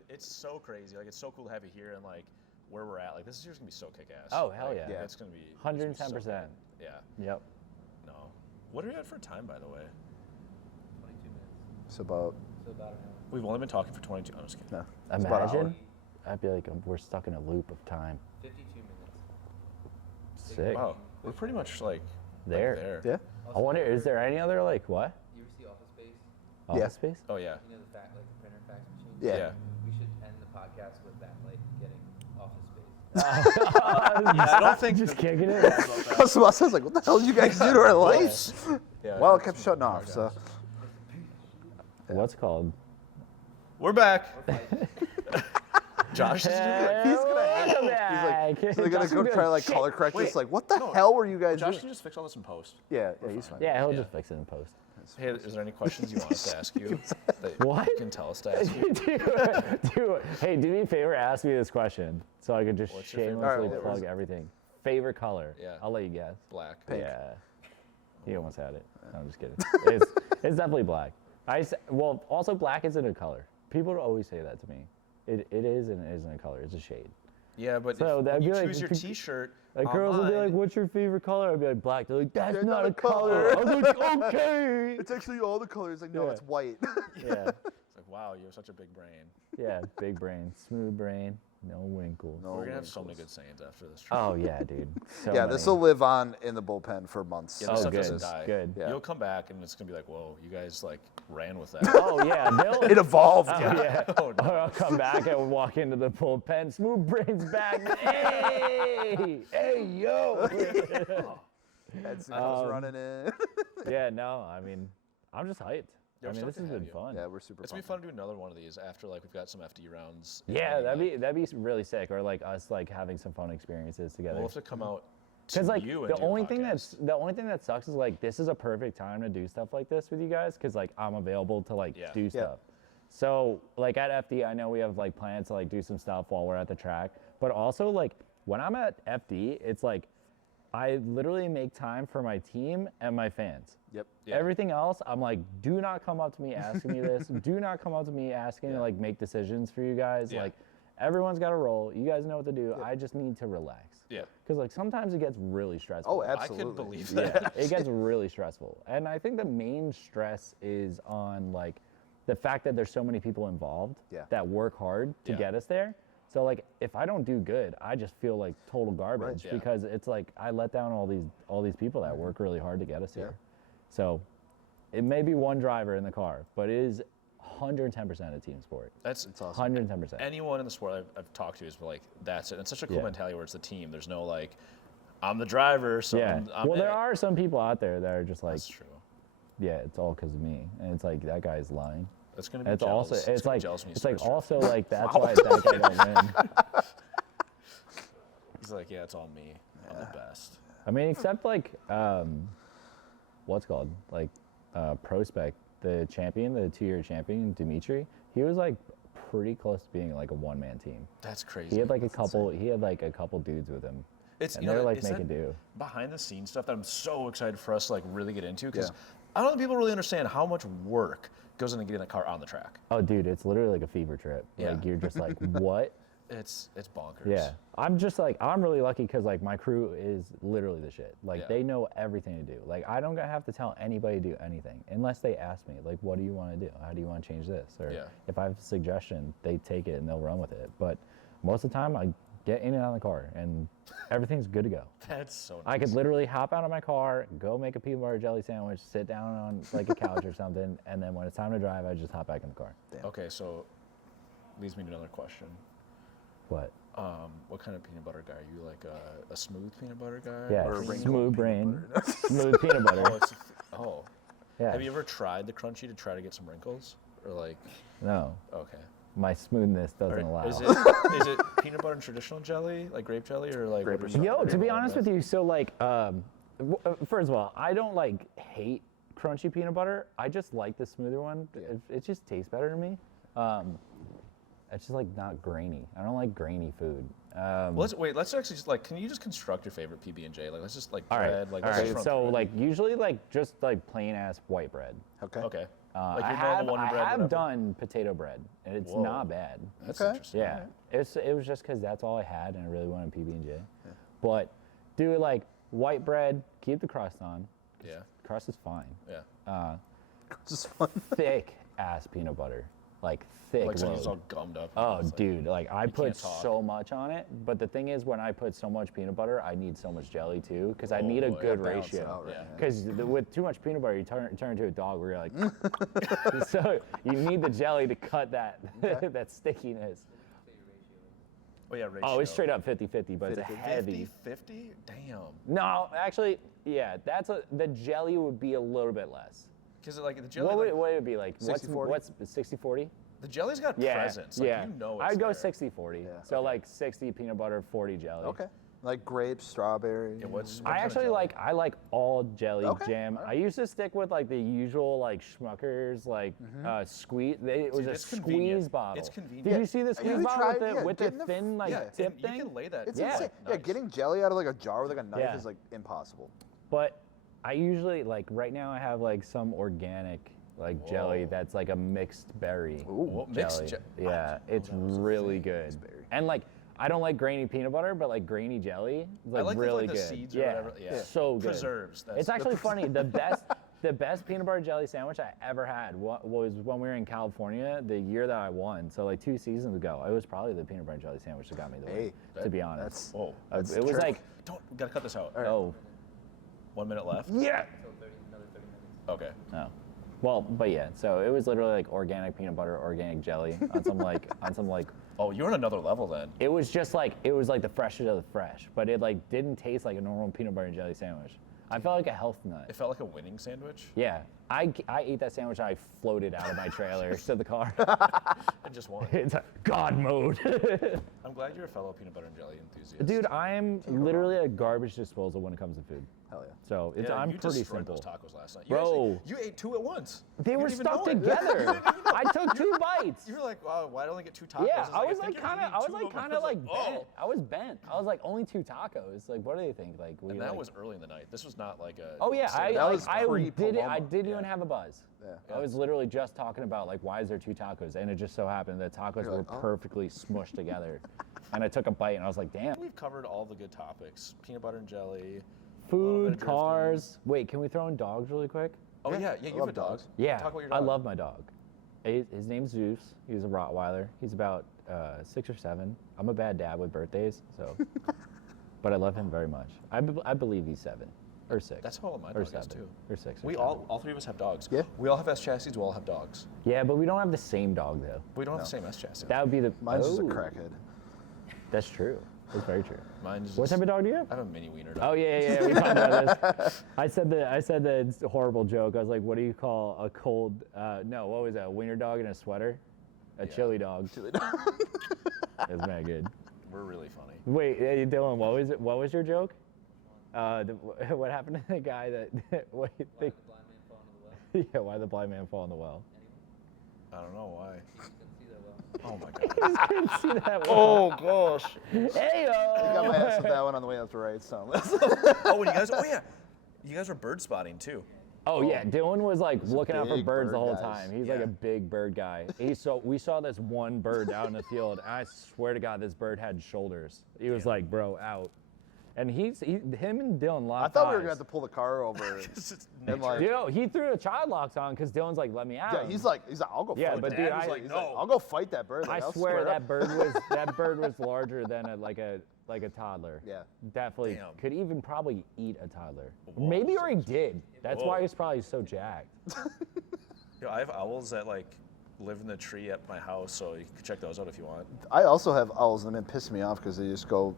it's so crazy. Like it's so cool to have you here and like where we're at. Like this year's gonna be so kick-ass. Oh hell yeah! It's gonna be 110%. Yeah. Yep. No. What are we at for time, by the way? 22 minutes. So about. So about an hour. We've only been talking for 22. I'm just kidding. No. It's about an hour. Imagine. I'd be like, we're stuck in a loop of time. 52 minutes. Sick. Wow. We're pretty much like There. Yeah. I wonder, is there any other like what? You ever see Office Space? Office space? Oh yeah. You know the printer fax machine? Yeah. We should end the podcast with that, like getting Office Space. I don't think Just kicking it. So I was like, what the hell did you guys do to our lights? Yeah, Well, it kept shutting off. So. What's it called? we're back. Josh is He's So they're gonna go try to like color correct this. Like, what the hell were you guys Josh doing? can just fix all this in post. Yeah, he's fine. Yeah, he'll just fix it in post. Hey, is there any questions you want us to ask you that What? you can tell us to ask you? Dude, hey, do me a favor, ask me this question so I could just What's your favorite shamelessly color? plug everything. Favorite color? Yeah. I'll let you guess. Black. Yeah. He almost had it. No, I'm just kidding. It's definitely black. Well, also black isn't a color. People always say that to me. It is and it isn't a color. It's a shade. Yeah, but So if that'd you be like- choose your T-shirt Like girls will be like, online- "What's your favorite color?" I'd be like, "Black." They're like, "That's That's not a color." I was like, "Okay." It's actually all the colors. Like, no, Yeah. it's white. Yeah, It's like, wow, you have such a big brain. yeah, big brain, smooth brain, no winkles. No We're gonna have so many good sayings after this trip. Oh yeah, dude. So Yeah, many. this will live on in the bullpen for months. Yeah, Oh, this stuff good, doesn't die. good. Yeah. You'll come back and it's gonna be like, whoa, you guys like ran with that. Oh yeah, they'll. It evolved. Yeah. Oh, no. Or I'll come back and walk into the bullpen. Smooth brain's back. Hey, hey, yo. Head signals running in. Yeah, no, I mean, I'm just hyped. Yeah, I we're mean, this stoked to has have been you. fun. Yeah, we're super. It's gonna be pumped. fun to do another one of these after like we've got some FD rounds. Yeah, and, that'd be really sick. Or like us like having some fun experiences together. We'll have to come out to Because like you and the do your only thing podcast. the only thing that sucks is like this is a perfect time to do stuff like this with you guys because like I'm available to like Yeah. do stuff. So like at FD, I know we have like plans to like do some stuff while we're at the track, but also like when I'm at FD, it's like I literally make time for my team and my fans. Yep. Yeah. Everything else, I'm like, do not come up to me asking me this. Do not come up to me asking to like make decisions for you guys. Yeah. Like, everyone's got a role. You guys know what to do. I just need to relax. Yeah. Because like sometimes it gets really stressful. Oh, absolutely. I could believe that. Yeah, it gets really stressful. And I think the main stress is on like the fact that there's so many people involved that work hard to get us there. So like if I don't do good, I just feel like total garbage because it's like I let down all these people that work really hard to get us here. So it may be one driver in the car, but it is 110% a team sport. That's awesome. 110%. Anyone in the sport I've talked to is like, that's it. And it's such a cool mentality where it's the team. There's no like, I'm the driver, so I'm well, there are some people out there that are just like, That's true. yeah, it's all because of me, and it's like that guy's lying. That's gonna be It's jealous. also it's gonna be like jealous when you it's like switch. also like that's why that guy don't win. He's like, yeah, it's all me. I'm the best. I mean, except like what's called like Prospect, the champion, the 2-year champion, Dimitri. He was like pretty close to being like a one-man team. That's crazy. He had like a couple dudes with him. It's and they were like is making that do. behind the scenes stuff that I'm so excited for us to like really get into because I don't think people really understand how much work goes into getting a car on the track. Oh, dude, it's literally like a fever trip. Yeah. Like you're just like, what? It's bonkers. Yeah, I'm just like, I'm really lucky because like my crew is literally the shit. Like they know everything to do. Like I don't have to tell anybody to do anything unless they ask me, like, what do you want to do? How do you want to change this? Or if I have a suggestion, they take it and they'll run with it. But most of the time I get in and out of the car and everything's good to go. That's so nice. I could literally hop out of my car, go make a peanut butter jelly sandwich, sit down on like a couch or something, and then when it's time to drive, I just hop back in the car. Damn. Okay, so leads me to another question. What? What kind of peanut butter guy? Are you like a smooth peanut butter guy? Yeah, Or a wrinkled smooth peanut brain, butter. smooth peanut butter. Oh. Yeah. Have you ever tried the crunchy to try to get some wrinkles? Or like, No, okay. my smoothness doesn't allow. Is it peanut butter and traditional jelly, like grape jelly, or like Grape what or are you- Yo, to be what are you honest going with you, so like, first of all, I don't like hate crunchy peanut butter. I just like the smoother one. It just tastes better to me. It's just like not grainy. I don't like grainy food. Well, let's actually just like, can you just construct your favorite PB&J? Like, let's just like All right, bread. Like, all let's just right. run So through it. like usually like just like plain ass white bread. Okay. Okay. Like I your have normal Wonder Bread, I have whatever. done potato bread, and it's Whoa. not bad. That's Okay. interesting. Yeah, it was just because that's all I had, and I really wanted PB&J. But do it like white bread, keep the crust on. Yeah. Crust is fine. Yeah. Just fun. Thick ass peanut butter, like thick. Like something load. that's all gummed up. Oh, It's like- dude, like I put can't talk. so much on it, but the thing is, when I put so much peanut butter, I need so much jelly too, because I need a boy. good Balance it ratio. out, right? Yeah. Because with too much peanut butter, you turn into a dog where you're like, so you need the jelly to cut that that stickiness. Oh yeah, ratio. Oh, it's straight up 50-50, but it's a 50-50? heavy. 50? Damn. No, actually, yeah, the jelly would be a little bit less. Because like the jelly, What like, would it be like? 60-40? What's 60-40? the jelly's got Yeah, presence. Like, yeah. you know it's I'd go there. 60-40. So like 60 peanut butter, 40 jelly. Okay. Like grapes, strawberry. Yeah, what I kind of actually jelly? I like all jelly Okay, jam. I used to stick with like the usual like Schmuckers like squeeze. It was Dude, a it's squeeze convenient. bottle. It's convenient. Did you see the Have squeeze you bottle tried- with yeah, the getting the thin like Yeah, tip and thing? you can lay that. It's Yeah. insane. Yeah, Nice. getting jelly out of like a jar with like a knife Yeah. is like impossible. But I usually like right now I have like some organic like jelly Whoa. that's like a mixed berry Well, mixed jelly. je- Yeah, it's really good. berry. And like I don't like grainy peanut butter, but like grainy jelly is like, I like really the good. seeds or yeah, whatever. Yeah. so good. Preserves. That's It's actually funny. The best peanut butter jelly sandwich I ever had was when we were in California the year that I won. So like 2 seasons ago, it was probably the peanut butter jelly sandwich that got me the win. Hey, To be honest, Whoa. That's it was trick. like Don't. We gotta cut this out. oh 1 minute left. yeah. Another 30 minutes. Okay. Oh. Well, but yeah, so it was literally like organic peanut butter, organic jelly on some like Oh, you're on another level then. it was just like it was like the freshest of the fresh, but it like didn't taste like a normal peanut butter and jelly sandwich. I felt like a health nut. It felt like a winning sandwich. Yeah. I ate that sandwich and I floated out of my trailer to the car. And just one. It's a God mode. I'm glad you're a fellow peanut butter and jelly enthusiast. Dude, I am literally a garbage disposal when it comes to food. Hell yeah. So Yeah, I'm you pretty destroyed simple. those tacos last night. Bro. You ate 2 at once. They You were didn't even stuck know it. together. I took 2 bites. You were like, wow, why don't I get 2 tacos? Yeah, I was think like you're kind of, eating I was 2 like of them. kind of like oh. bent. I was bent. I was like only 2 tacos. Like, what do they think? Like, we And that like, was early in the night. This was not like a. Oh yeah, Saturday That I was night. did it. I pre-Paloma. didn't even have a buzz. Yeah. I was literally just talking about like why is there 2 tacos, and it just so happened that tacos You're were like, oh. perfectly smushed together, and I took a bite and I was like, damn. We've covered all the good topics: peanut butter and jelly. Food, drifting. cars. Wait, can we throw in dogs really quick? Oh yeah, I you love have a dog. dogs. Yeah, Talk about your I dog. love my dog. His name's Zeus. He's a Rottweiler. He's about 6 or 7. I'm a bad dad with birthdays, so. But I love him very much. I believe he's 7 or 6. That's how all my or dog 7 is too. or 6. Or We 7. all 3 of us have dogs. Yeah. We all have S chassis. We all have dogs. Yeah, but we don't have the same dog though. But we don't have the same S chassis. That would be the. Mine's just a Oh, crackhead. That's true. That's very true. Mine's What just, type of dog do you have? I have a mini wiener dog. Oh yeah. We talked about this. I said the it's a horrible joke. I was like, what do you call a cold? No, what was that? A wiener dog in a sweater? A chili dog. That's not good. We're really funny. Wait, hey, Dylan, what was it? What was your joke? What happened to the guy that? What do you Why think? did the blind man fall into the well? Yeah, why the blind man fall in the well? I don't know why. Anyone? He just couldn't see that well. Oh my god. Couldn't see that well. gosh. Hey I got my ass with yo. that one on the way up to right, so. Oh, and you guys. Oh yeah. You guys were bird spotting too. Oh yeah, Dylan was like He's a looking out for big birds the bird whole guy. time. He's like Yeah. a big bird guy. We saw this one bird out in the field, and I swear to God, this bird had shoulders. He was like, bro, out. And him and Dylan I locked thought we were eyes. gonna have to pull the car over. It's just And nature. like, You know, he threw the child locks on because Dylan's like, let me out. yeah, he's like, I'll go Yeah, fight but that. dude, Dad was I- like, He's no. I'll go fight that bird. I Like, I'll swear up. that bird was larger than a toddler. Yeah. Definitely Damn. could even probably eat a toddler. Whoa. Maybe or he did. That's why Whoa. he's probably so jacked. Yo, I have owls that like live in the tree at my house, so you can check those out if you want. I also have owls, and it pisses me off because they just go.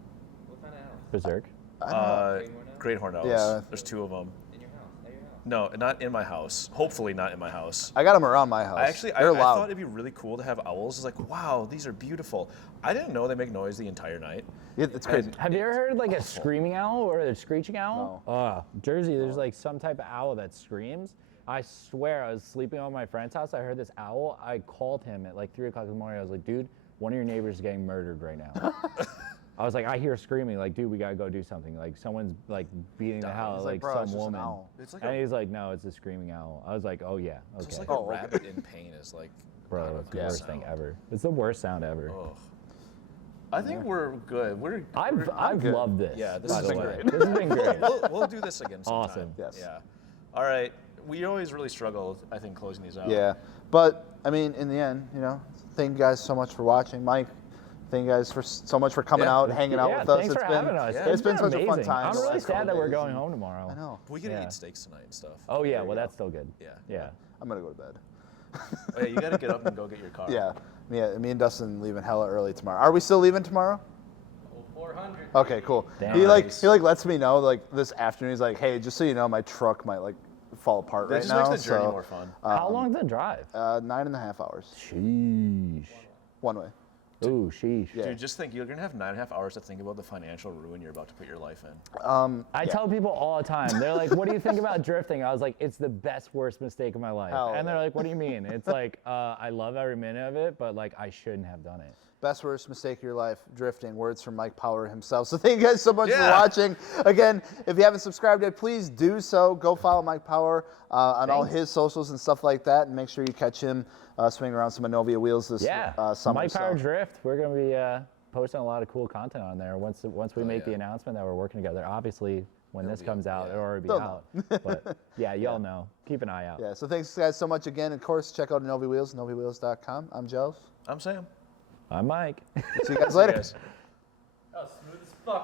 What kind of owls? Berserk. I don't know. Great horned owls. Yeah. There's 2 of them. In your house? At your house? No, not in my house. Hopefully not in my house. I got them around my house. I They're thought loud. it'd be really cool to have owls. It's like, wow, these are beautiful. I didn't know they make noise the entire night. It's crazy. Have you ever heard like a screaming owl or a screeching owl? No. Jersey, there's like some type of owl that screams. I swear, I was sleeping on my friend's house. I heard this owl. I called him at like 3 o'clock in the morning. I was like, dude, one of your neighbors is getting murdered right now. I was like, I hear screaming. Like, dude, we gotta go do something. Like, someone's like beating the hell out He's of like, like bro, some it's just an woman. owl. It's like And he's like, no, it's a screaming owl. I was like, oh yeah, okay. It's like Oh, a okay. rabbit in pain is like. Bro, not a it's the good worst thing sound. ever. It's the worst sound ever. Ugh. I think we're good. I've good. loved this. Yeah, this by has the been way. great. This has been great. We'll do this again sometime. Awesome. Yes. Yeah. All right. We always really struggle, I think, closing these out. Yeah, but I mean, in the end, thank you guys so much for watching, Mike. Thank you guys so much for coming Yeah. out, hanging out Yeah, with us. thanks for having us. yeah. It's been such a fun amazing. time. I'm the really last couple sad that we're days, going and- home tomorrow. I know. We gotta Yeah. eat steaks tonight and stuff. Oh yeah, There you well go. that's still good. Yeah. Yeah. I'm gonna go to bed. Oh, yeah, you gotta get up and go get your car. Yeah, me and Dustin leaving hella early tomorrow. Are we still leaving tomorrow? Oh, 400. Okay, cool. Damn. He Nice. lets me know like this afternoon. He's like, hey, just so you know, my truck might like fall apart That right just now. makes the journey so, more fun. How long's the drive? 9.5 hours, Sheesh. one way. Ooh, sheesh. Yeah. Dude, just think, you're gonna have 9.5 hours to think about the financial ruin you're about to put your life in. I tell people all the time, they're like, what do you think about drifting? I was like, it's the best, worst mistake of my life. Hell And they're yeah. like, what do you mean? It's like, I love every minute of it, but like, I shouldn't have done it. Best worst mistake of your life, drifting. Words from Mike Power himself. So thank you guys so much for Yeah. watching. Again, if you haven't subscribed yet, please do so. Go follow Mike Power on all Thanks. his socials and stuff like that, and make sure you catch him swinging around some Anovia wheels this Yeah. summer. Mike Power so. Drift. We're going to be posting a lot of cool content on there once we make the yeah. announcement that we're working together. Obviously, when this be comes out, out, yeah. it'll already be They'll out. But yeah, y'all know. Keep an eye out. Yeah. So thanks guys so much again. Of course, check out Anovia Wheels, AnoviaWheels.com. I'm Joe. I'm Sam. I'm Mike. See you guys See you later. guys.